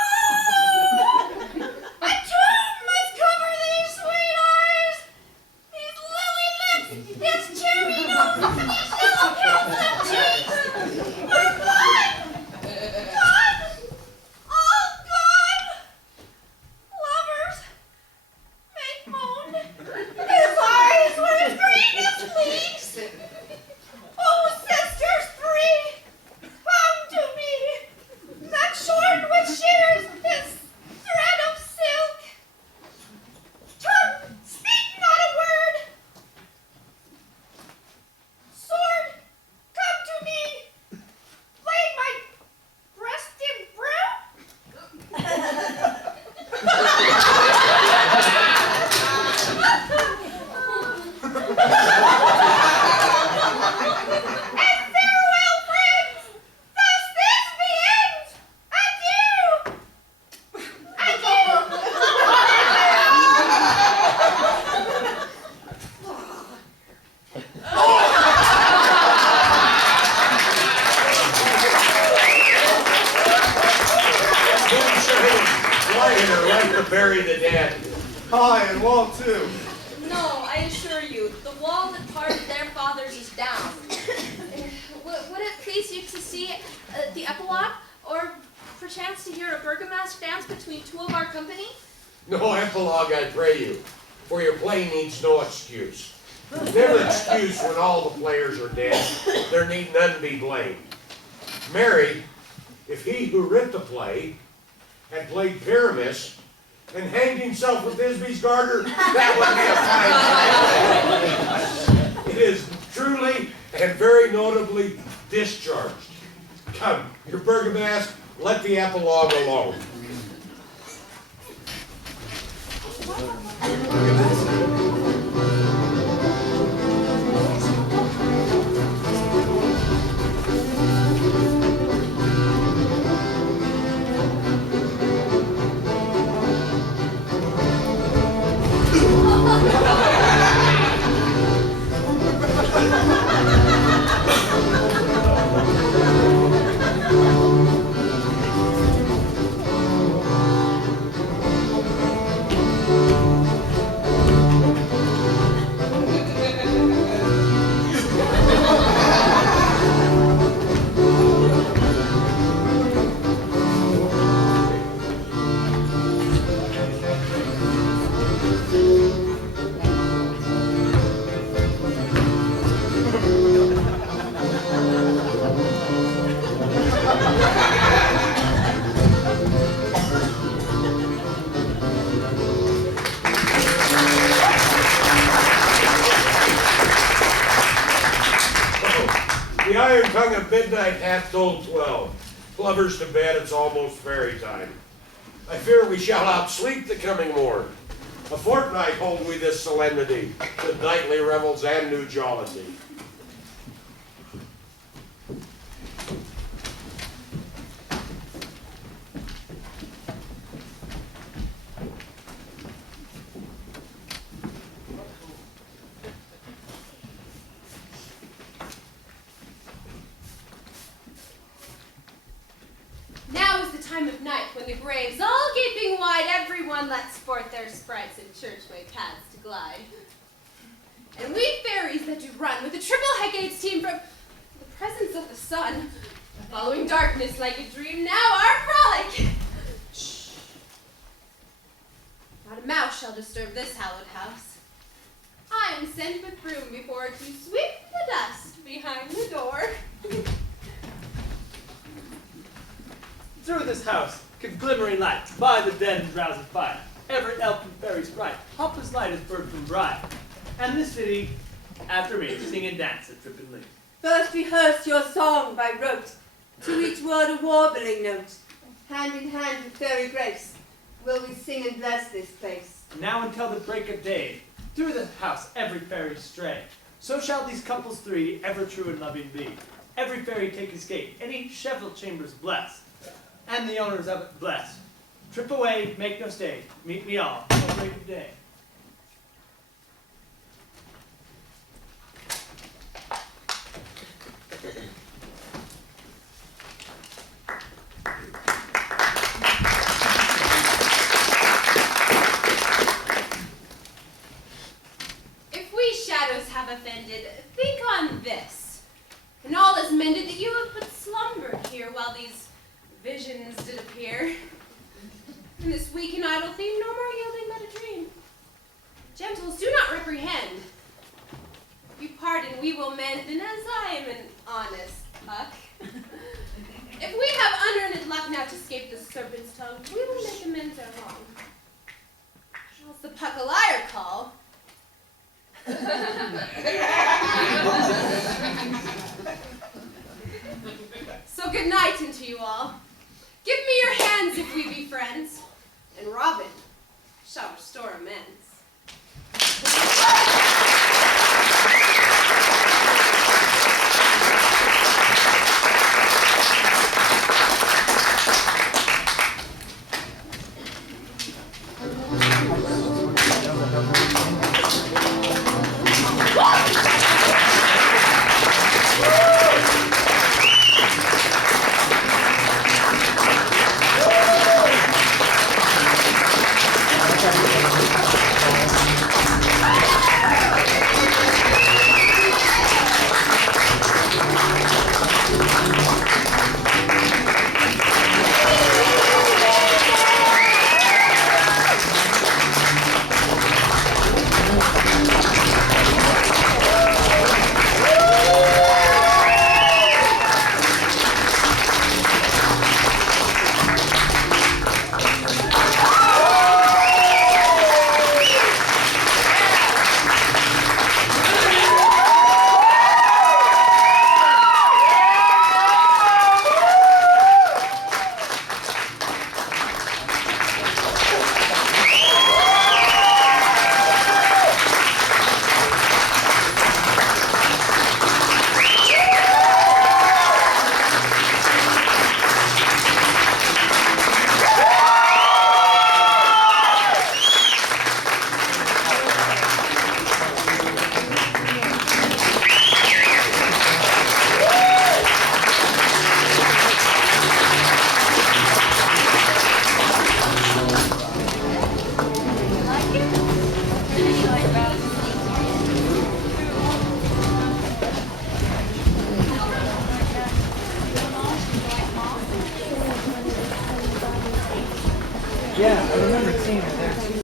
A tomb must cover these sweet eyes, these lily lips, this cherry nose, these yellow pencil cheeks. We're gone! Gone! All gone! Lovers, make moan. His eyes were as green as leaves. Oh, sisters three, come to me. That sword which shares his thread of silk. Tongue, speak not a word. Sword, come to me. Lay my breast and farewell, friends. Thus this ends. Adieu. Lie here, like to bury the dead. Aye, and wall too. No, I assure you, the wall that parted their fathers is down. Would it please you to see the epilogue, or perchance to hear a burgomask dance between two of our company? No epilogue, I pray you, for your play needs no excuse. Never excuse when all the players are dead. There need none be blamed. Mary, if he who writ the play had played Pyramus and hanged himself with Thisbe's garter, that would be a fine play. It is truly and very notably discharged. Come, your burgomask, let the epilogue alone. The iron tongue of midnight hath told 12. Lovers to bed, it's almost fairy time. I fear we shall outsleep the coming morn. A fortnight hold we this solemnity, with nightly revels and new jollity. Now is the time of night when the graves, all gaping wide, everyone lets forth their sprites and churchway paths to glide. And we fairies that do run with the triple Hecate's team from Following darkness like a dream, now our frolic. Shh. Not a mouse shall disturb this hallowed house. I am sent with broom before to sweep the dust behind the door. Through this house, give glimmering light, by the dead and drowsy fire. Every elf and fairy sprite, hop as light as bird from bride. And this city, after me, sing and dance at tripping leaf. First rehearse your song by rote, to each word a warbling note. Hand in hand with fairy grace, will we sing and bless this place. Now until the break of day, through the house every fairy stray. So shall these couples three ever true and loving be. Every fairy take his gate, and each several chambers blessed, and the owners of it blessed. Trip away, make no stay, meet me all, till break of day. If we shadows have offended, think on this. And all is mended that you have but slumbered here while these visions did appear. And this weak and idle theme no more yielding but a dream. Gentles, do not reprehend. If you pardon, we will mend, and as I am an honest puck, if we have unearned luck now to escape the serpent's tongue, we will make amends our wrong. Else the puck a liar call. So good night unto you all. Give me your hands if we be friends, and Robin shall restore amends. Yeah, I remember seeing it.